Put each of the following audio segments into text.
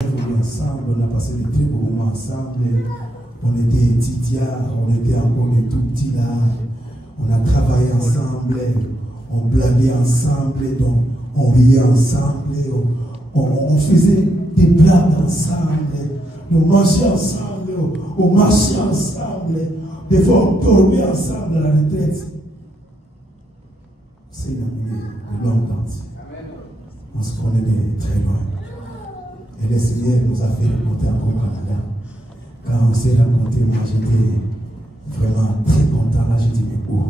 Ensemble, on a passé de très beaux moments ensemble. On était étudiants, on était encore des tout petits là. On a travaillé ensemble, on blaguait ensemble, donc on riait ensemble, on faisait des blagues ensemble, on mangeait ensemble, on marchait ensemble. Des fois, on dormait ensemble à la retraite. C'est une amitié de longue date. On se connaît de très loin. Et le Seigneur nous a fait rencontrer encore au Canada. Quand on s'est rencontré, moi j'étais vraiment très content. Là, j'ai dit, mais oh,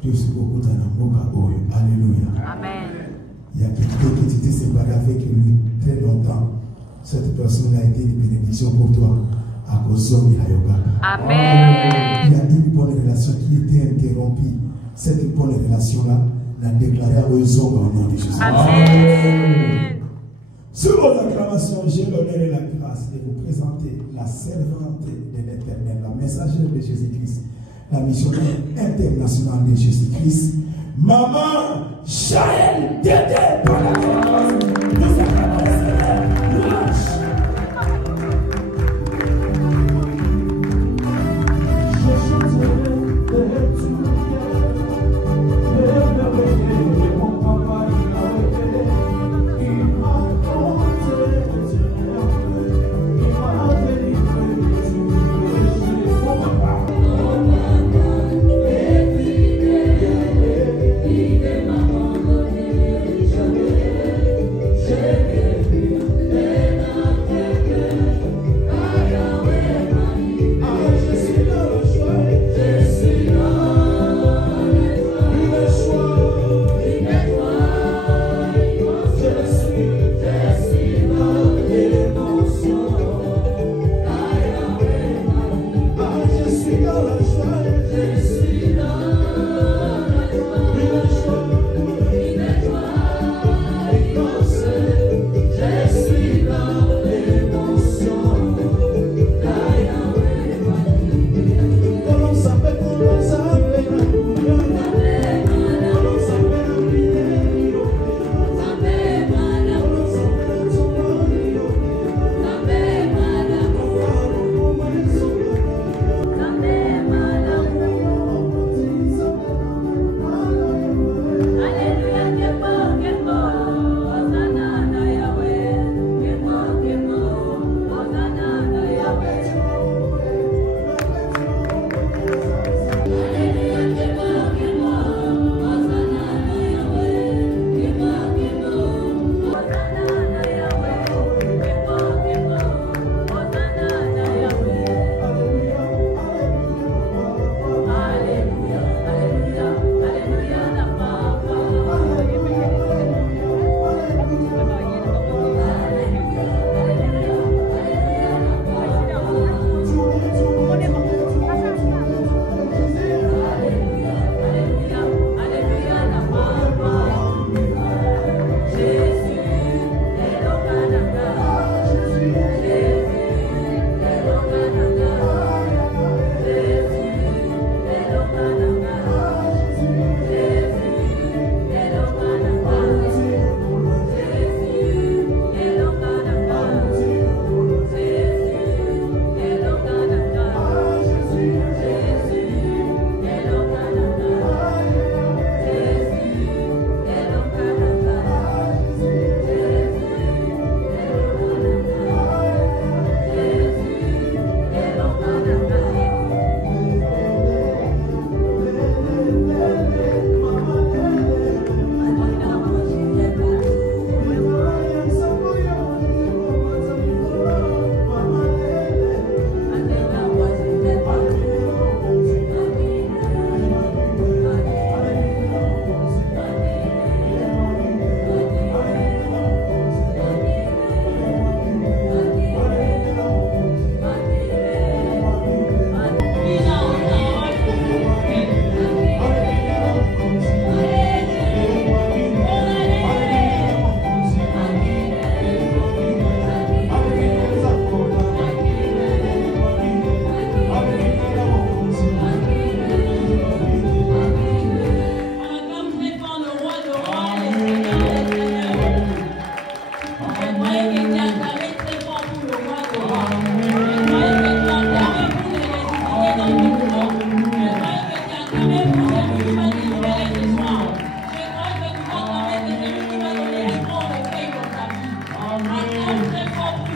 Dieu s'est beaucoup dans l'amour. Alléluia. Amen. Il y a quelqu'un qui t'était séparé avec lui très longtemps. Cette personne a été une bénédiction pour toi. À cause de Yoga. Amen. Il y a une bonne relation qui était interrompue. Cette bonne relation-là l'a déclarée à eux au nom de Jésus. Amen. Sur vos acclamations, j'ai l'honneur et la grâce de vous présenter la servante de l'Éternel, la messagère de Jésus-Christ, la missionnaire internationale de Jésus-Christ, Maman Jaël Dédé par la grâce. Nous acclamons le Seigneur.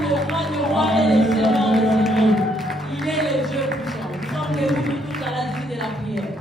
le roi de rois et le Seigneur de seigneurs. Il est le Dieu puissant. Nous sommes réunis tous à la suite de la prière.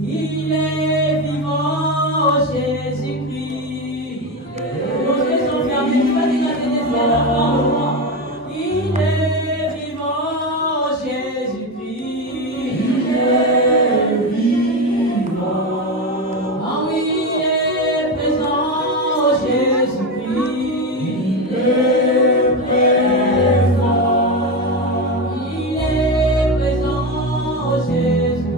Il est vivant, Jésus-Christ. Nos yeux sont fermés, tu vas dégager des cieux là-bas. Il est vivant, Jésus-Christ. Il est vivant. Ah oui, il est présent, Jésus-Christ. Il est présent. Il est présent, Jésus-Christ.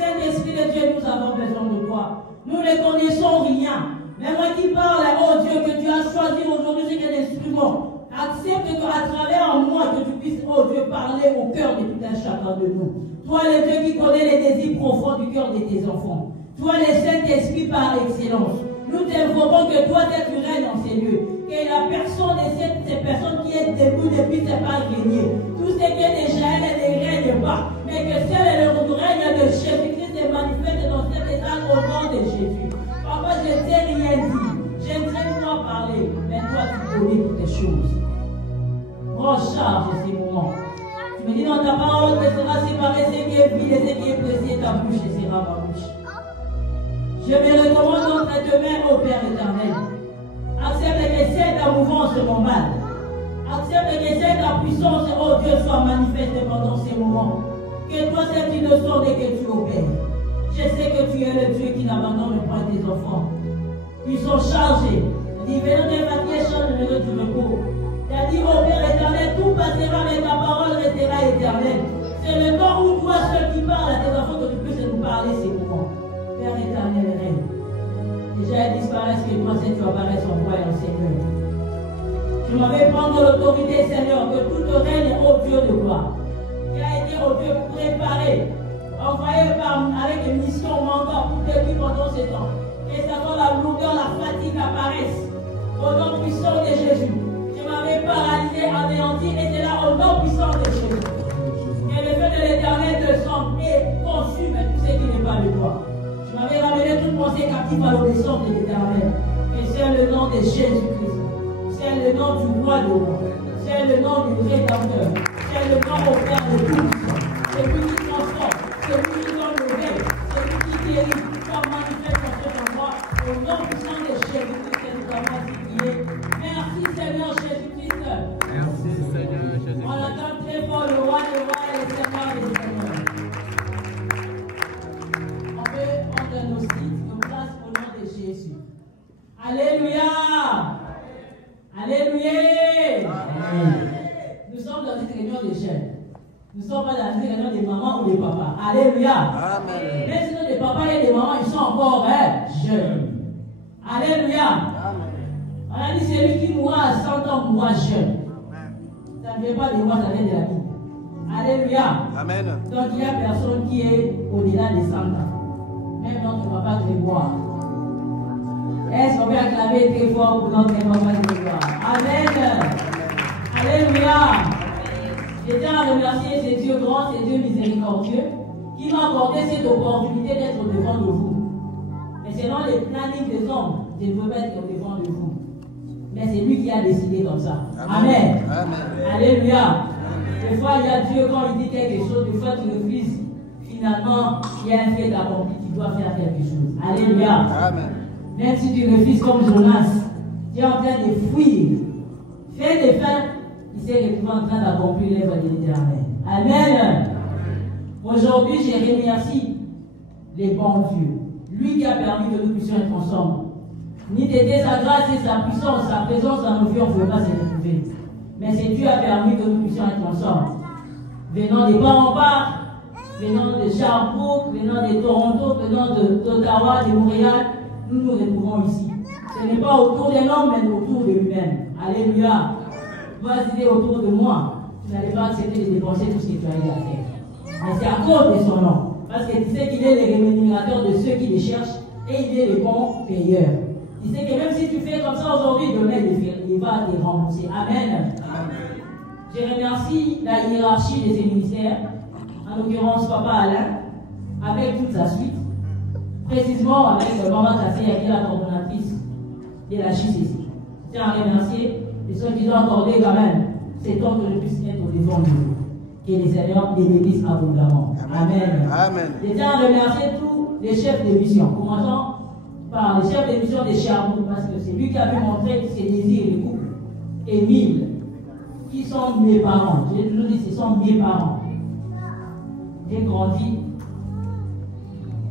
Saint-Esprit de Dieu, nous avons besoin de toi. Nous ne connaissons rien. Mais moi qui parle, oh Dieu, que tu as choisi aujourd'hui, c'est qu'un instrument. Accepte qu'à travers moi, que tu puisses, oh Dieu, parler au cœur de tout un chacun de nous. Toi, le Dieu qui connaît les désirs profonds du cœur de tes enfants. Toi, le Saint-Esprit par excellence. Nous t'invoquons que toi, tu règnes en ces lieux. Que la personne de ces personnes qui est debout ne puisse pas régner. Tout ce qui est déjà, elle ne règne pas. Mais que seul le règne de Jésus-Christ se manifeste dans cet état au nom de Jésus. Papa, je ne t'ai rien dit. Je ne sais pas parler. Mais toi, tu connais toutes les choses. Prends charge de ces moments. Tu me dis dans ta parole que sera séparé, Seigneur. de ce qui est précis ta bouche et sera ma bouche. Je me recommande entre tes mains, ô Père éternel. Accepte que cette mouvance mon mal. Accepte que cette puissance, oh Dieu, soit manifeste pendant ces moments. Que toi, cette innocence et que tu opères. Je sais que tu es le Dieu qui n'abandonne pas tes enfants. Ils sont chargés. Dis, venons des fatigués, change le du repos. Tu as dit, oh Père éternel, tout passera, mais ta parole restera éternelle. C'est le temps où toi, ceux qui parlent à tes enfants, que tu puisses nous parler ces moments. Père éternel, règne. Déjà, elle disparaît, que toi, c'est tu apparaît son roi et en Seigneur. Je m'avais prendre l'autorité, Seigneur, que tout règne, ô Dieu de gloire, qui a été, ô Dieu, préparé, envoyé avec des missions manquantes pour depuis pendant ce temps. Que ça soit la lourdeur, la fatigue apparaissent. Au nom puissant de Jésus. Je m'avais paralysé, anéanti, et c'est là au nom puissant de Jésus. Que le feu de l'éternel descende et consume tout ce qui n'est pas de toi. Je m'avais ramené toute pensée captive à l'obéissance de l'éternel. Et c'est le nom de Jésus-Christ. C'est le nom du roi de roi. C'est le nom du rédempteur. C'est le nom au Père de tous. C'est lui qui transforme. C'est lui qui donne le veille. C'est lui qui guérit. Ça manifeste en cet endroit. Au nom puissant de Jésus-Christ que nous avons prié. Merci Seigneur Jésus-Christ. Merci Seigneur Jésus-Christ. On attend très fort le roi des rois et le Seigneur des seigneurs. On peut prendre nos sites, nos places au nom de Jésus. Alléluia. Alléluia. Nous sommes dans une réunion de jeunes. Nous ne sommes pas dans une réunion des mamans ou des papas. Alléluia. Amen. Même si des papas et des mamans, ils sont encore jeunes. Alléluia. On a dit celui qui mourra à 100 ans mourra jeune. Ça ne vient pas de moi, ça vient de la Bible. Alléluia. Amen. Donc il y a personne qui est au-delà des 100 ans. Même notre papa Grégoire. Est-ce qu'on peut acclamer très fort pour notre papa Grégoire? Amen. Alléluia. Je tiens à remercier ces Dieu grand, ces Dieu miséricordieux, qui m'a accordé cette opportunité d'être devant de vous. Mais selon les plannings des hommes, je ne veux pas être devant de vous. Mais c'est lui qui a décidé comme ça. Amen. Amen. Alléluia. Des fois, il y a Dieu quand il dit quelque chose, des fois tu refuses. Finalement, il y a un fait d'accompli, tu dois faire quelque chose. Alléluia. Amen. Même si tu refuses comme Jonas, tu es en train de fuir. Fais des fins, il s'est retrouvé en train d'accomplir l'œuvre de l'Éternel. Amen. Aujourd'hui, je remercie les bons dieux. Lui qui a permis que nous puissions être ensemble. Ni t'aider sa grâce et sa puissance, sa présence dans nos vies, on ne pouvait pas se retrouver. Mais c'est Dieu qui a permis que nous puissions être ensemble. Venant des Bas-en-Bas, venant de Sherbrooke, venant de Toronto, venant d'Ottawa, de Montréal, nous nous retrouvons ici. Ce n'est pas autour de l'homme, mais autour de lui-même. Alléluia. Vous assistez autour de moi. Tu n'allais pas accepter de dépenser tout ce que tu as eu à faire. Mais c'est à cause de son nom. Parce que tu sais qu'il est le rémunérateur de ceux qui les cherchent et il est le bon payeur. Tu sais que même si tu fais comme ça aujourd'hui, demain il va te rembourser. Amen. Je remercie la hiérarchie de ces ministères, en l'occurrence Papa Alain, avec toute sa suite, précisément avec Maman Kassé, qui est la coordonnatrice de la JCC. Je tiens à remercier les ceux qui ont accordé quand même ces temps que je puisse être au devant de vous. Que les Seigneurs les bénissent abondamment. Amen. Amen. Je tiens à remercier tous les chefs de mission, commençant par les chefs de mission de Sherbrooke, parce que c'est lui qui avait montré ses désirs et les couples. Émile, qui sont mes parents. J'ai toujours dit, ce sont mes parents. J'ai grandi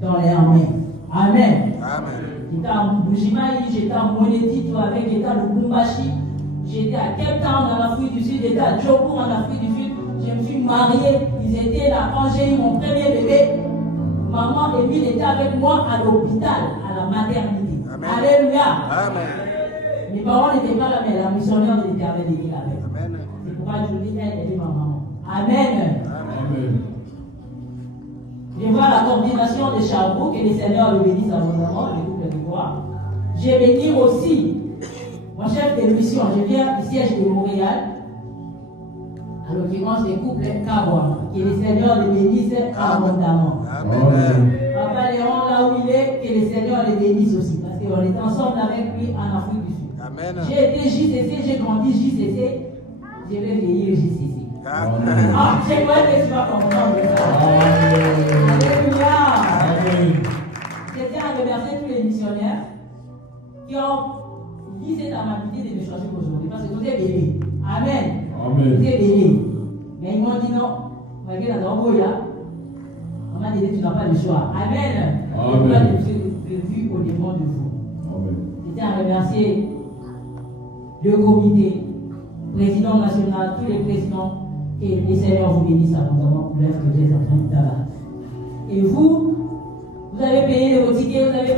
dans les armées. Amen. Amen. J'étais à Mbujimaï, j'étais à Moneti, j'étais à Lubumbashi, j'étais à Cape Town en Afrique du Sud, j'étais à Djokour en Afrique du Sud. Je me suis mariée, ils étaient là quand j'ai eu mon premier bébé. Maman Émile était avec moi à l'hôpital, à la maternité. Amen. Alléluia. Amen. Mes parents n'étaient pas là, mais la missionnaire de l'Éternel était là. Amen. C'est pourquoi je vous dis, elle est ma maman. Amen. Amen. Je vois la coordination de Sherbrooke, que les Seigneurs le bénissent abondamment, le couple de voix. Je vais dire aussi, mon chef de mission, je viens du siège de Montréal, à l'occurrence des couples Kawa, que les Seigneurs le bénissent abondamment. Amen. Papa Léon, là où il est, que les Seigneurs le bénissent aussi, parce qu'on est ensemble avec lui en Afrique du Sud. Amen. J'ai été JCC, j'ai grandi JCC, je vais vieillir JCC. Amen. Ah, j'ai quoi que tu vas comprendre ça. On m'a dit tu n'as pas le choix. Amen. Amen. Pas de vue au-devant de vous. Amen. Je tiens à remercier le comité, président national, tous les présidents, et les Seigneurs vous bénissent abondamment pour l'œuvre que vous êtes en train de faire. Et vous avez payé vos tickets, vous avez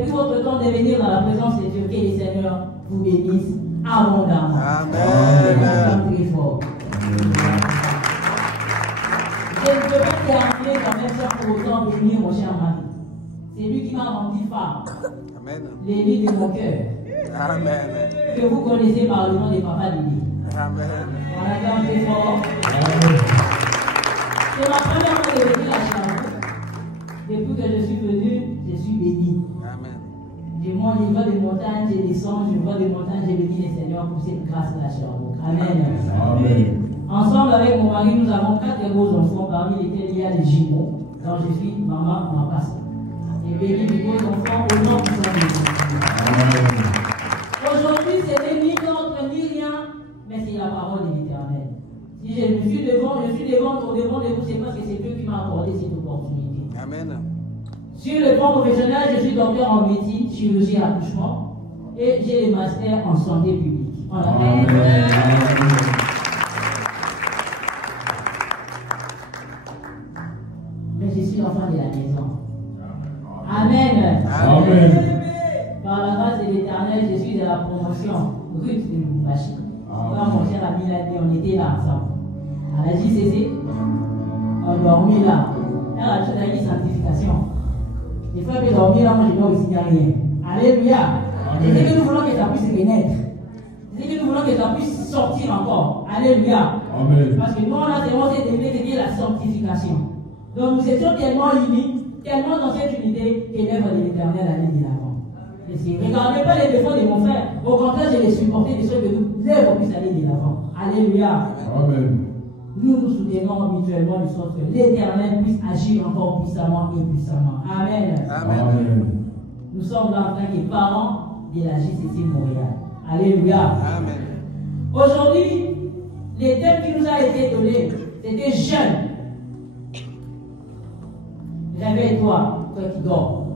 pris votre temps de venir dans la présence de Dieu, que les Seigneurs vous bénissent abondamment. Amen. Très fort. Je ne peux pas terminer quand même sans pour autant bénir mon cher mari. C'est lui qui m'a rendu femme. Amen. L'élie de mon cœur. Amen. Que vous connaissez par le nom de Papa Lili. Amen. On acclame très fort. C'est ma première fois de venir à Chicago. Depuis que je suis venu, je suis béni. Amen. Je monte, je vois des montagnes, je descends, je vois des montagnes, je bénis les Seigneurs pour cette grâce de la Chicago. Amen. Amen. Ensemble avec mon mari, nous avons 4 beaux enfants, parmi lesquels il y a des jumeaux. Donc je suis maman en passe. Et bénis les beaux enfants au nom de son Dieu. Aujourd'hui, ce n'est ni notre ni rien, mais c'est la parole de l'Éternel. Si je suis devant au devant de vous, c'est parce que c'est Dieu qui m'a accordé cette opportunité. Amen. Sur le plan professionnel, je suis docteur en médecine, chirurgie et accouchement, et j'ai le master en santé publique. On l'appelle. Mais je suis l'enfant de la maison. Amen. Amen. Par la grâce de l'Éternel, je suis de la promotion Ruth de Moubachi. Mon cher ami l'a dit, on était là ensemble. À la JCC, on dormit là. Elle a dit sanctification. Des fois que dormir là, moi je dors ici rien. Alléluia. Et c'est que nous voulons que ça puisse renaître. C'est que nous voulons que ça puisse sortir encore. Alléluia. Amen. Parce que nous, on a tellement cette unité qui est la sanctification. Donc nous étions tellement unis, tellement dans cette unité, que l'œuvre de l'Éternel allait de l'avant. Regardez pas les défauts de mon frère. Au contraire, je les supportais de sorte que l'œuvre puisse aller de l'avant. Alléluia. Amen. Nous nous soutenons mutuellement de sorte que l'Éternel puisse agir encore puissamment et puissamment. Amen. Amen. Nous sommes là en tant que parents de la JCC Montréal. Alléluia. Amen. Aujourd'hui, le thème qui nous a été donné, c'était jeune. Réveille-toi, toi qui dors.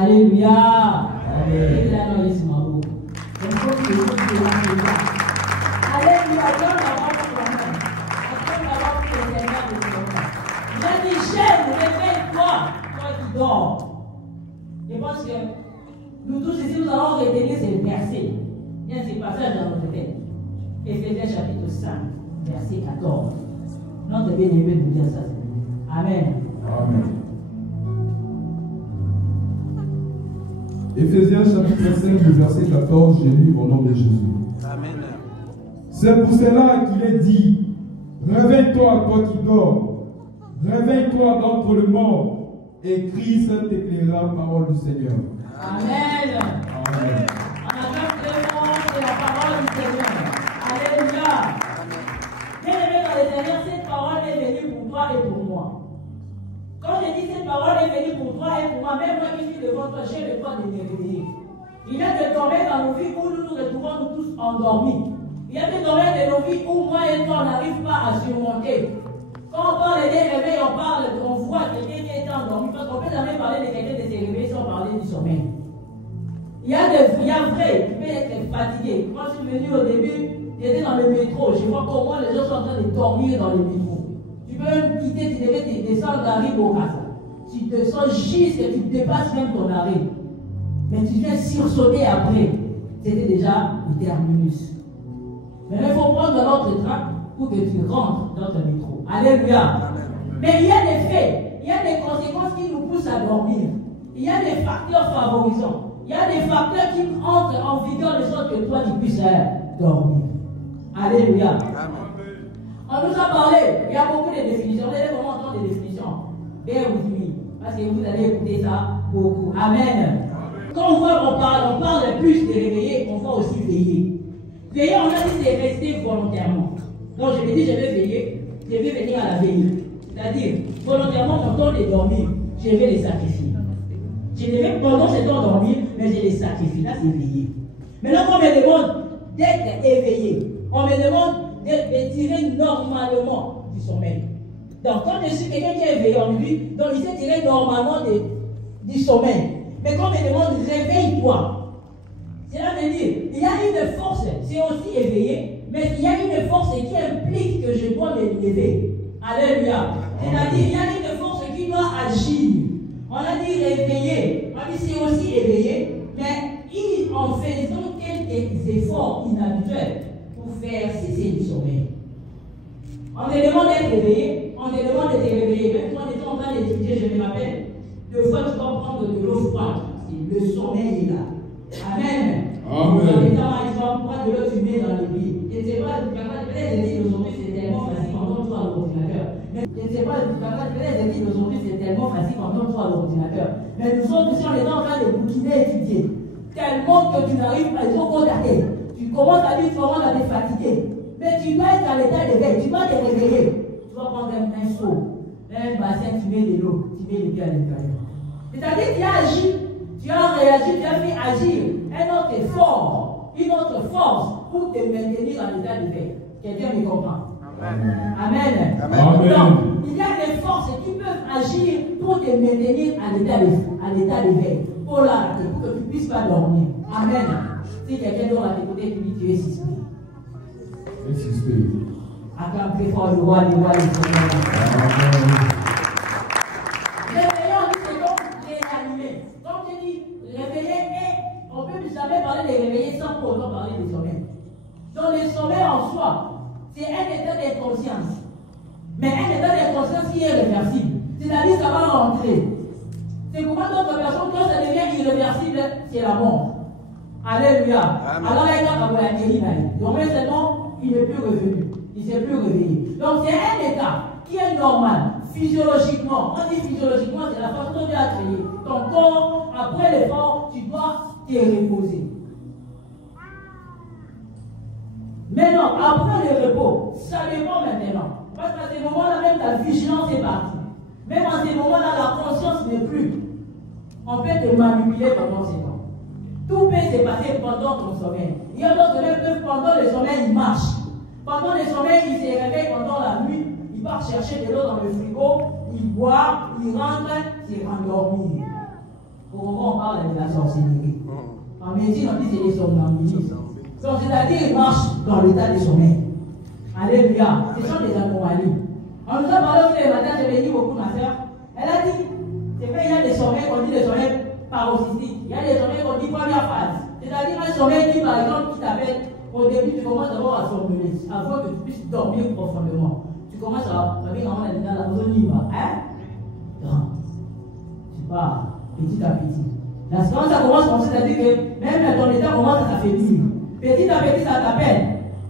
Alléluia. Amen. Alléluia. J'ai dit, jeune, réveille-toi, toi qui dors. Je pense que nous tous ici, nous allons retenir ces versets. Il y a ces passages dans notre tête. Éphésiens chapitre 5, verset 14. Notre bien-aimé nous dit ça. Amen. Amen. Éphésiens chapitre 5, verset 14, j'ai lu au nom de Jésus. Amen. C'est pour cela qu'il est dit, réveille-toi, toi qui dors, réveille-toi d'entre le mort, et Christ t'éclairera la parole du Seigneur. Amen. Amen. On acclame très fort, c'est la parole du Seigneur. Alléluia. Bien-aimé dans le Seigneur, cette parole est venue pour toi et pour moi. Quand je dis cette parole est venue pour toi et pour moi, même moi qui suis devant toi, j'ai le droit de me réveiller. Il y a des domaines dans nos vies où nous nous retrouvons nous tous endormis. Il y a des domaines de nos vies où moi et toi on n'arrive pas à surmonter. Quand on parle des réveils, on voit quelqu'un qui est endormi, parce qu'on peut jamais parler de quelqu'un de se réveiller sans parler du sommeil. Il y a vrai, tu peux être fatigué. Quand je suis venu au début, j'étais dans le métro, je vois comment les gens sont en train de dormir dans le métro. Tu peux même quitter, tu devais te descendre d'arrêt au casa. Tu te sens juste que tu dépasses même ton arrêt. Mais tu viens sursauter après. C'était déjà le terminus. Mais il faut prendre l'autre train pour que tu rentres dans ton métro. Alléluia. Mais il y a des faits, il y a des conséquences qui nous poussent à dormir. Il y a des facteurs favorisants. Il y a des facteurs qui entrent en vigueur de sorte que toi tu puisses dormir. Alléluia. On nous a parlé, il y a beaucoup de définitions. Vous allez vraiment entendre des définitions. Bear with me. Parce que vous allez écouter ça beaucoup. Amen. Quand on voit qu'on parle plus de réveiller, on va aussi veiller. Veiller, on a dit c'est rester volontairement. Donc je me dis, je vais veiller, je vais venir à la veille. C'est-à-dire, volontairement, mon temps de dormir, je vais les sacrifier. Je devais pendant ce temps dormir, mais je les sacrifie. Là, c'est veiller. Maintenant, on me demande d'être éveillé. On me demande de tirer normalement du sommeil. Donc, quand je suis quelqu'un qui est éveillé en lui, donc il s'est tiré normalement du sommeil. Mais quand on me demande, réveille-toi. Cela veut dire, il y a une force, c'est aussi éveillé, mais il y a une force qui implique que je dois me lever. Alléluia. C'est-à-dire, il y a une force qui doit agir. On a dit réveiller, on a dit c'est aussi éveillé, mais en faisant quelques efforts inhabituels pour faire cesser le sommeil. On me demande d'être réveillé, on me demande d'être réveillé. Même quand on était en train d'étudier, je me rappelle, deux fois tu dois prendre de l'eau froide. Le sommeil est là. Amen. Dans les temps, il faut prendre de l'eau, tu mets dans les pieds. Je ne sais pas, peut-être les aujourd'hui c'est tellement facile quand on soit à l'ordinateur. Je ne sais pas, peut-être les aujourd'hui c'est tellement facile quand on soit à l'ordinateur. Mais nous autres, si on est en train de bouquiner et étudier, tellement que tu n'arrives pas, ils sont contre ta tête. Tu commences à vivre, tu commences à te fatiguer. Mais tu dois être à l'état d'éveil, tu dois te réveiller. Tu vas prendre un seau, un bassin, tu mets de l'eau, tu mets les pieds à l'intérieur. C'est-à-dire tu as agi, tu as réagi, tu as fait agir un autre effort, une autre force pour te maintenir à l'état d'éveil. Quelqu'un me comprend? Amen. Amen. Amen. Donc, il y a des forces qui peuvent agir pour te maintenir à l'état d'éveil. Pour l'arrêter, pour que tu ne puisses pas dormir. Amen. Si quelqu'un doit t'écouter, tu dis tu es suspect. Acclame très fort le roi des rois et des seigneurs. Réveiller, on dit c'est donc réanimer. Comme tu dis, réveiller et on ne peut jamais parler de réveiller sans pour autant parler de sommeil. Donc le sommeil en soi, c'est un état d'inconscience. Mais un état d'inconscience qui est réversible. C'est-à-dire ça va rentrer. C'est pourquoi d'autres personnes, quand ça devient irréversible, c'est la mort. Alléluia. Alors là, il a guéri. Donc maintenant, il n'est plus revenu. Il ne s'est plus réveillé. Donc c'est un état qui est normal, physiologiquement. On dit physiologiquement, c'est la façon dont tu as créé. Ton corps, après l'effort, tu dois te reposer. Maintenant, après le repos, ça dépend maintenant. Parce qu'à ce moment-là, même ta vigilance est partie. Même à ce moment-là, la conscience n'est plus. On peut te manipuler pendant ces temps. Tout peut se passer pendant ton sommeil. Il y a d'autres même pendant le sommeil, ils marchent. Pendant le sommeil, ils se réveillent pendant la nuit. Ils partent chercher de l'eau dans le frigo. Ils boivent, ils rentrent, ils rendorment. Au moment où on parle de la sorcellerie. En médecine, on dit que c'est les somnambulistes. Donc, c'est-à-dire, ils marchent dans l'état de sommeil. Alléluia. Ce sont des anomalies. On nous a parlé aussi le matin, j'avais dit beaucoup ma soeur. Elle a dit, c'est vrai, il y a des sommeils qu'on dit des sommeils paroxystiques. Il y a des sommeils qu'on dit première phase. C'est-à-dire un sommeil qui, par exemple, qui t'appelle, au début, tu commences d'abord à somnoler, avant que tu puisses dormir profondément. Tu commences à dire, on est dans la zone libre. Hein? Non. Tu pars petit à petit. La séquence, ça commence comme ça, c'est-à-dire que même ton état commence à s'affaiblir. Petit à petit, ça t'appelle.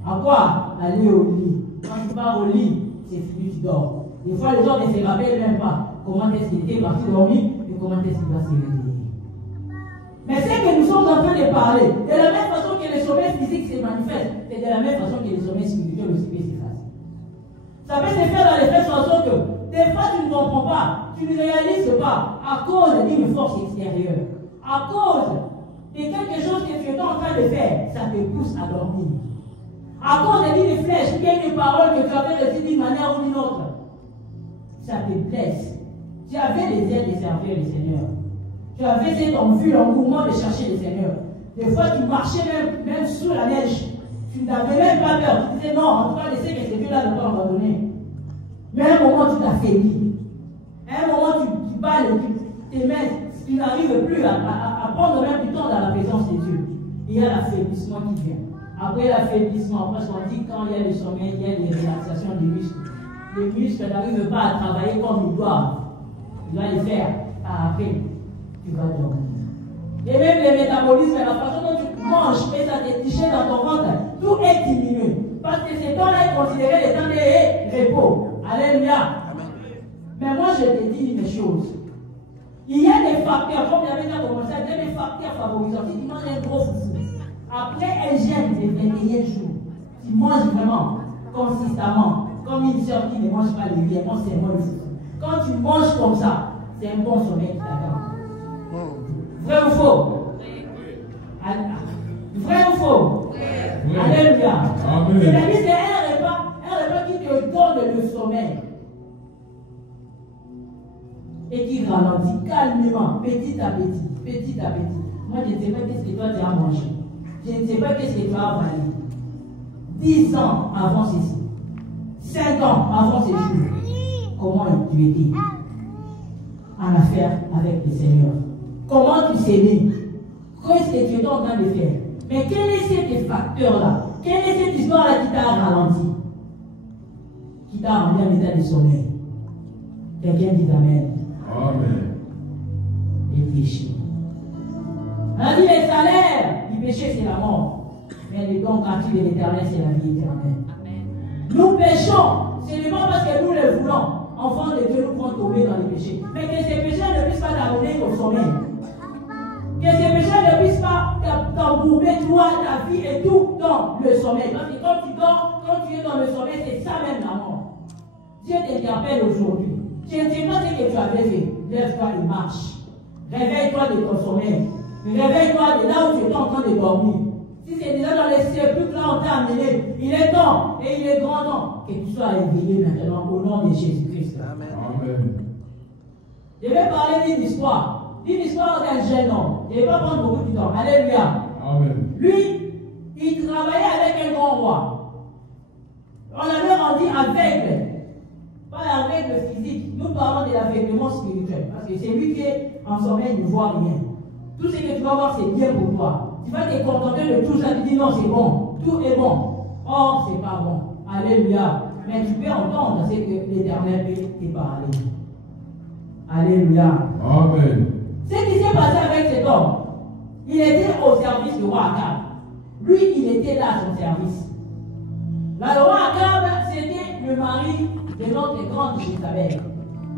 À quoi? Aller au lit. Quand tu pars au lit, c'est fini, tu dors. Des fois, les gens ne se rappellent même pas comment est-ce qu'il était parti dormir et comment est-ce qu'il va se réveiller. Mais c'est que nous sommes en train de parler. De la même façon que le sommeil physique se manifeste, c'est de la même façon que le sommeil spirituel aussi peut se faire. Ça peut se faire dans les faits façon que des fois tu ne comprends pas, tu ne réalises pas à cause d'une force extérieure. À cause de quelque chose que tu es en train de faire, ça te pousse à dormir. À cause d'une flèche, une parole que tu avais reçue d'une manière ou d'une autre, ça te blesse. Tu avais les ailes de servir le Seigneur. Tu avais cette envie, l'engouement de chercher le Seigneur. Des fois, tu marchais même sous la neige. Tu n'avais même pas peur. Tu disais non, en tout cas, je sais que ces Dieu-là ne t'a pas donné. Mais à un moment, tu t'affaiblis. À un moment, tu balles, tes mains, tu n'arrives plus à prendre même du temps dans la présence de Dieu. Il y a l'affaiblissement qui vient. Après l'affaiblissement, parce qu'on dit quand il y a le sommeil, il y a les relaxations des muscles. Les muscles n'arrivent pas à travailler comme ils doivent. Il doit les faire. Après, tu vas dormir. Et même le métabolisme, la façon dont tu manges, et ça te touche dans ton ventre, tout est diminué. Parce que ces temps-là est considéré les temps de repos. Alléluia. Mais moi, je te dis une chose. Il y a des facteurs, comme j'avais déjà commencé, il y a des facteurs favorisants. Si tu manges un gros foufou, après un gène de 21 jours, tu manges vraiment consistamment, comme une soeur qui ne mange pas les riz, elle mange seulement le foufou. Quand tu manges comme ça, c'est un bon sommeil qui t'attend. Vrai ou faux? Vrai ou faux? Alléluia. C'est-à-dire c'est un repas donne le sommeil et qui ralentit calmement, petit à petit, petit à petit. Moi, je ne sais pas qu'est-ce que toi tu as mangé. Je ne sais pas qu'est-ce que tu as avalé. 10 ans avant ceci, 5 ans avant ces jours, comment tu étais en affaire avec le Seigneur? Comment tu sais mis? Qu'est-ce que tu es en train de faire? Mais quel est ces facteurs-là? Quelle est cette histoire-là qui t'a ralenti? Qui t'a rendu en état de sommeil? Quelqu'un dit Amen. Amen. Les péchés. On a dit les salaires du péché, c'est la mort. Mais les dons gratuits de l'éternel, c'est la vie éternelle. Amen. Nous péchons. Ce n'est pas parce que nous le voulons. Enfants de Dieu, nous pouvons tomber dans les péchés. Mais que ces péchés ne puissent pas t'amener au sommeil. Que ces péchés ne puissent pas t'embourber, toi, ta vie et tout dans le sommeil. Parce que quand tu dors, quand tu es dans le sommeil, c'est ça même la mort. Dieu t'interpelle aujourd'hui. Je ne sais pas ce que tu avais fait. Lève-toi et marche. Réveille-toi de ton sommeil. Réveille-toi de là où tu es en train de dormir. Si c'est déjà dans les sépulcres là on t'a amené, il est temps et il est grand temps que tu sois éveillé maintenant au nom de Jésus-Christ. Amen. Je vais parler d'une histoire d'un jeune homme. Je ne vais pas prendre beaucoup de temps. Alléluia. Amen. Lui, il travaillait avec un grand roi. On avait rendu aveugle. Pas l'aveugle physique. Nous parlons de l'aveuglement spirituel. Parce que c'est lui qui est en sommeil, ne voit rien. Tout ce que tu vas voir, c'est bien pour toi. Tu vas te contenter de tout ça. Tu dis non, c'est bon. Tout est bon. Or, c'est pas bon. Alléluia. Mais tu peux entendre ce que l'Éternel peut te parler. Alléluia. Amen. Ce qui s'est passé avec cet homme, il était au service du roi Akab. Lui, il était là à son service. Là, le roi Akab, c'était le mari de notre grande Jézabel.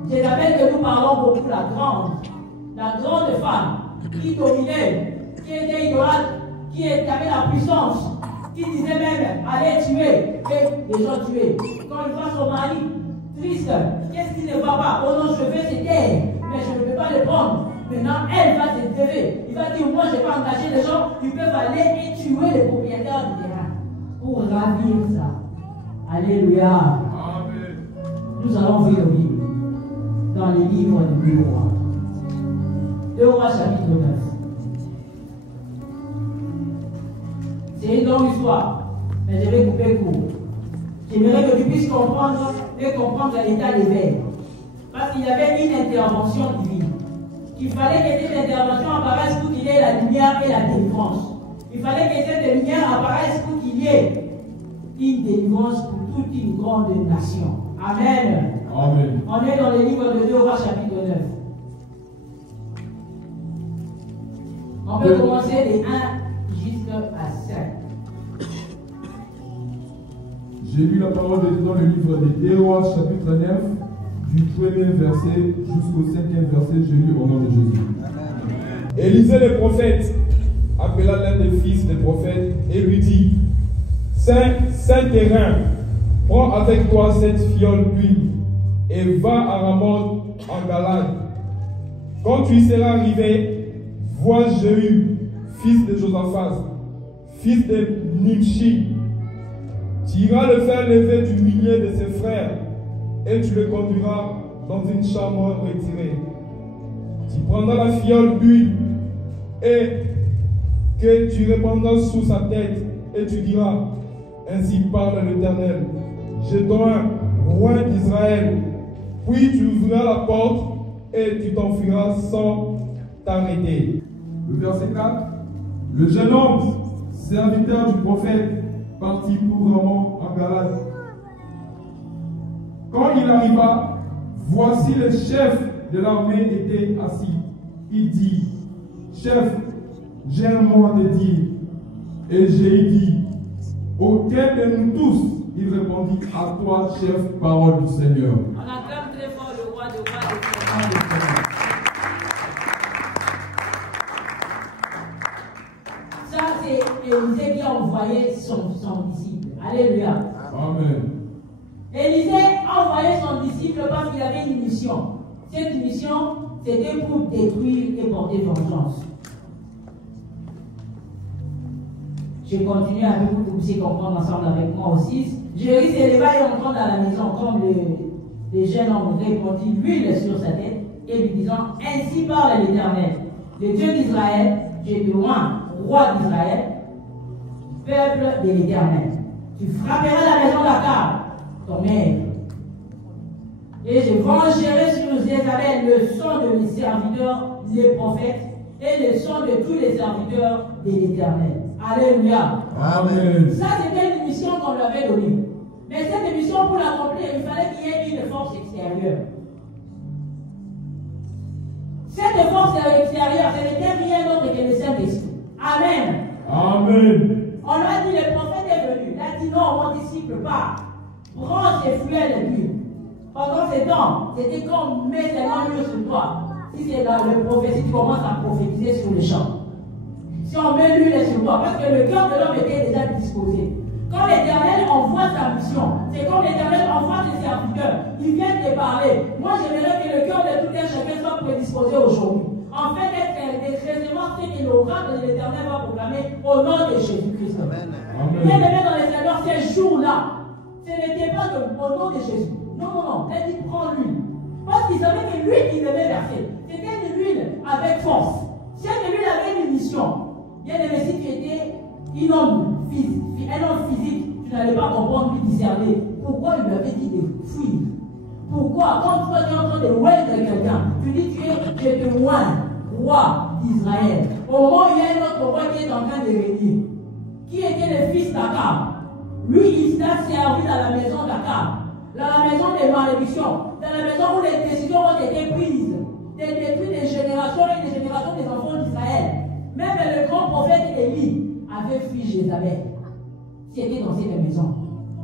Jézabel que nous parlons beaucoup, la grande femme qui dominait, qui était idolâtre, qui avait la puissance, qui disait même allez tuer, et les gens tuer. Quand il voit son mari triste, qu'est-ce qui ne va pas? Oh non, je vais se taire, mais je ne peux pas le prendre. Maintenant, elle va se lever. Il va dire moi, je vais engager les gens, ils peuvent aller et tuer les propriétaires du terrain pour ravir ça. Alléluia. Amen. Nous allons ouvrir le livre dans les livres de 2 rois. 2 rois chapitre 9. C'est une longue histoire, mais je vais couper court. J'aimerais que tu puisses comprendre et comprendre l'état d'éveil. Parce qu'il y avait une intervention divine. Il fallait que cette intervention apparaisse pour qu'il y ait la lumière et la délivrance. Il fallait que cette lumière apparaisse pour qu'il y ait une délivrance pour toute une grande nation. Amen. Amen. On est dans le livre de 2 rois chapitre 9. On peut commencer les 1 jusqu'à 5. J'ai lu la parole de Dieu dans le livre des 2 rois chapitre 9, du 1er verset jusqu'au 5e verset. J'ai lu au nom de Jésus. Élisée le prophète appela l'un des fils des prophètes et lui dit: Saint-Terrain, prends avec toi cette fiole d'huile et va à Ramoth en Galade. Quand tu y seras arrivé, vois Jéhu, fils de Josaphat, fils de Nimshi. Tu iras le faire lever du milieu de ses frères et tu le conduiras dans une chambre retirée. Tu prendras la fiole d'huile et que tu répandras sous sa tête et tu diras: ainsi parle l'Éternel, je dois roi d'Israël. Puis tu ouvriras la porte et tu t'enfuiras sans t'arrêter. Le verset 4. Le jeune homme, serviteur du prophète, partit pour Ramoth en Galade. Quand il arriva, voici le chef de l'armée était assis. Il dit: chef, j'ai un mot à te dire. Et j'ai dit: auquel de nous tous? Il répondit: à toi, chef, parole du Seigneur. On acclame très fort le roi de rois et le Seigneur des seigneurs. Ça, c'est Élisée qui a envoyé son disciple. Alléluia. Amen. Élisée a envoyé son disciple parce qu'il avait une mission. Cette mission, c'était pour détruire et porter vengeance. Je continue avec vous pour que vous puissiez comprendre ensemble avec moi aussi. Jéhu s'éleva et entrant dans la maison, comme les jeunes hommes répandit l'huile sur sa tête, et lui disant, ainsi parle l'Éternel, le Dieu d'Israël, tu es loin, roi d'Israël, peuple de l'Éternel. Tu frapperas la maison d'Akab, ton maître, et je vengerai sur Jézabel le sang de mes serviteurs, les prophètes, et le sang de tous les serviteurs de l'Éternel. Alléluia. Amen. Ça, c'était une mission qu'on lui avait donnée. Mais cette mission, pour l'accomplir, il fallait qu'il y ait une force extérieure. Cette force extérieure, ce n'était rien d'autre que le Saint-Esprit. Amen. Amen. On lui a dit, le prophète est venu. Il a dit, non, mon disciple, pas. Prends tes fouets d'huile. Pendant ces temps, c'était comme mettre un mur sur toi. Si c'est dans le prophétie, tu commences à prophétiser sur le champ. Si on met l'huile sur toi, parce que le cœur de l'homme était déjà disposé. Quand l'Éternel envoie sa mission, c'est comme l'Éternel envoie ses serviteurs. Ils viennent te parler. Moi, j'aimerais que le cœur de tout un chacun soit prédisposé aujourd'hui. En fait, d'être recevoir ce que l'oracle de l'Éternel va proclamer au nom de Jésus-Christ. Bien aimé dans les Seigneurs, ces jours-là, ce n'était pas au nom de Jésus. Non. Il a dit prends l'huile. Parce qu'il savait que l'huile qu'il devait verser, c'était une huile avec force. Cette huile avait une mission. Bien aimé, si tu étais un homme physique, tu n'allais pas comprendre puis discerner pourquoi il lui avait dit de fuir. Pourquoi, quand toi tu es en train de oindre quelqu'un, tu dis tu es le roi d'Israël. Au moment où il y a un autre roi qui est en train de régner, qui était le fils d'Akab. Lui, il s'est servi dans la maison d'Akab, dans la maison des malédictions, dans la maison où les décisions ont été prises, depuis des générations et des générations des enfants d'Israël. Même le grand prophète Élie avait fui Jézabel. C'était dans cette maison.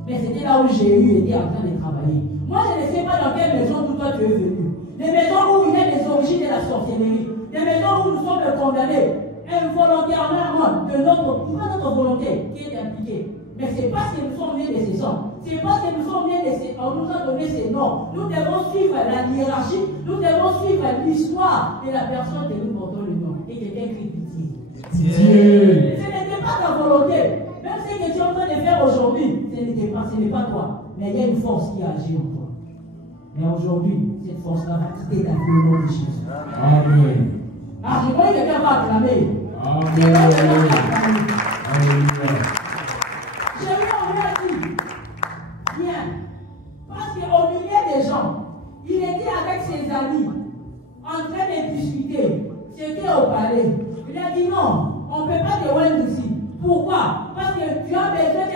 Mais c'était là où Jéhu était en train de travailler. Moi, je ne sais pas dans quelle maison toi tu es venu. Les maisons où il y a les origines de la sorcellerie. Les maisons où nous sommes condamnés involontairement de notre volonté qui est impliquée. Mais ce n'est pas ce que nous sommes nés de ces sangs. Ce n'est pas ce que nous sommes nés de ces... On nous a donné ces noms. Nous devons suivre la hiérarchie. Nous devons suivre l'histoire de la personne que nous portons le nom. Et quelqu'un crie pitié. Dieu. Ce n'était pas ta volonté. Même ce que tu es en train de faire aujourd'hui, ce n'est pas toi. Mais il y a une force qui agit en toi. Mais aujourd'hui, cette force-là va quitter ta vie au nom de Jésus. Amen. Ah, je crois que quelqu'un va acclamer. Amen. Jésus, on lui a dit, viens. Parce qu'au milieu des gens, il était avec ses amis, en train de discuter. C'était au palais. Il a dit non, on ne peut pas te joindre ici. Pourquoi? Parce que tu as besoin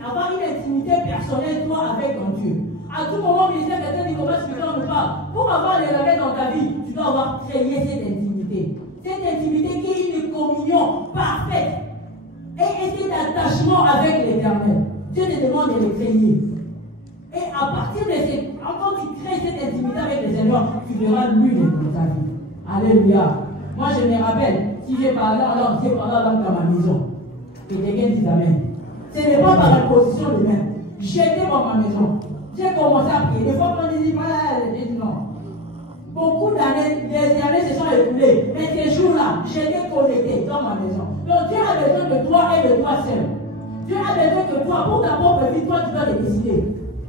d'avoir une intimité personnelle, toi, avec ton Dieu. À tout moment, le ministère de comment est-ce que on ne parle. Pour avoir les remèdes dans ta vie, tu dois avoir créé cette intimité. Cette intimité qui est une communion parfaite. Et cet attachement avec l'Éternel. Dieu te demande de le créer. Et à partir de cette... Quand tu crées cette intimité avec le Seigneur, tu verras l'huile dans ta vie. Alléluia. Moi, je me rappelle, si j'ai parlé en langue, j'ai parlé en langue dans ma maison. Et quelqu'un dit Amen. Ce n'est pas par la position de main. J'étais dans ma maison. J'ai commencé à prier. Des fois, quand on dit j'ai dit non. Beaucoup d'années, des années se sont écoulées. Mais ces jours-là, j'étais connecté dans ma maison. Donc Dieu a besoin de toi et de toi seul. Dieu a besoin de toi. Pour ta propre vie, toi, tu dois le décider.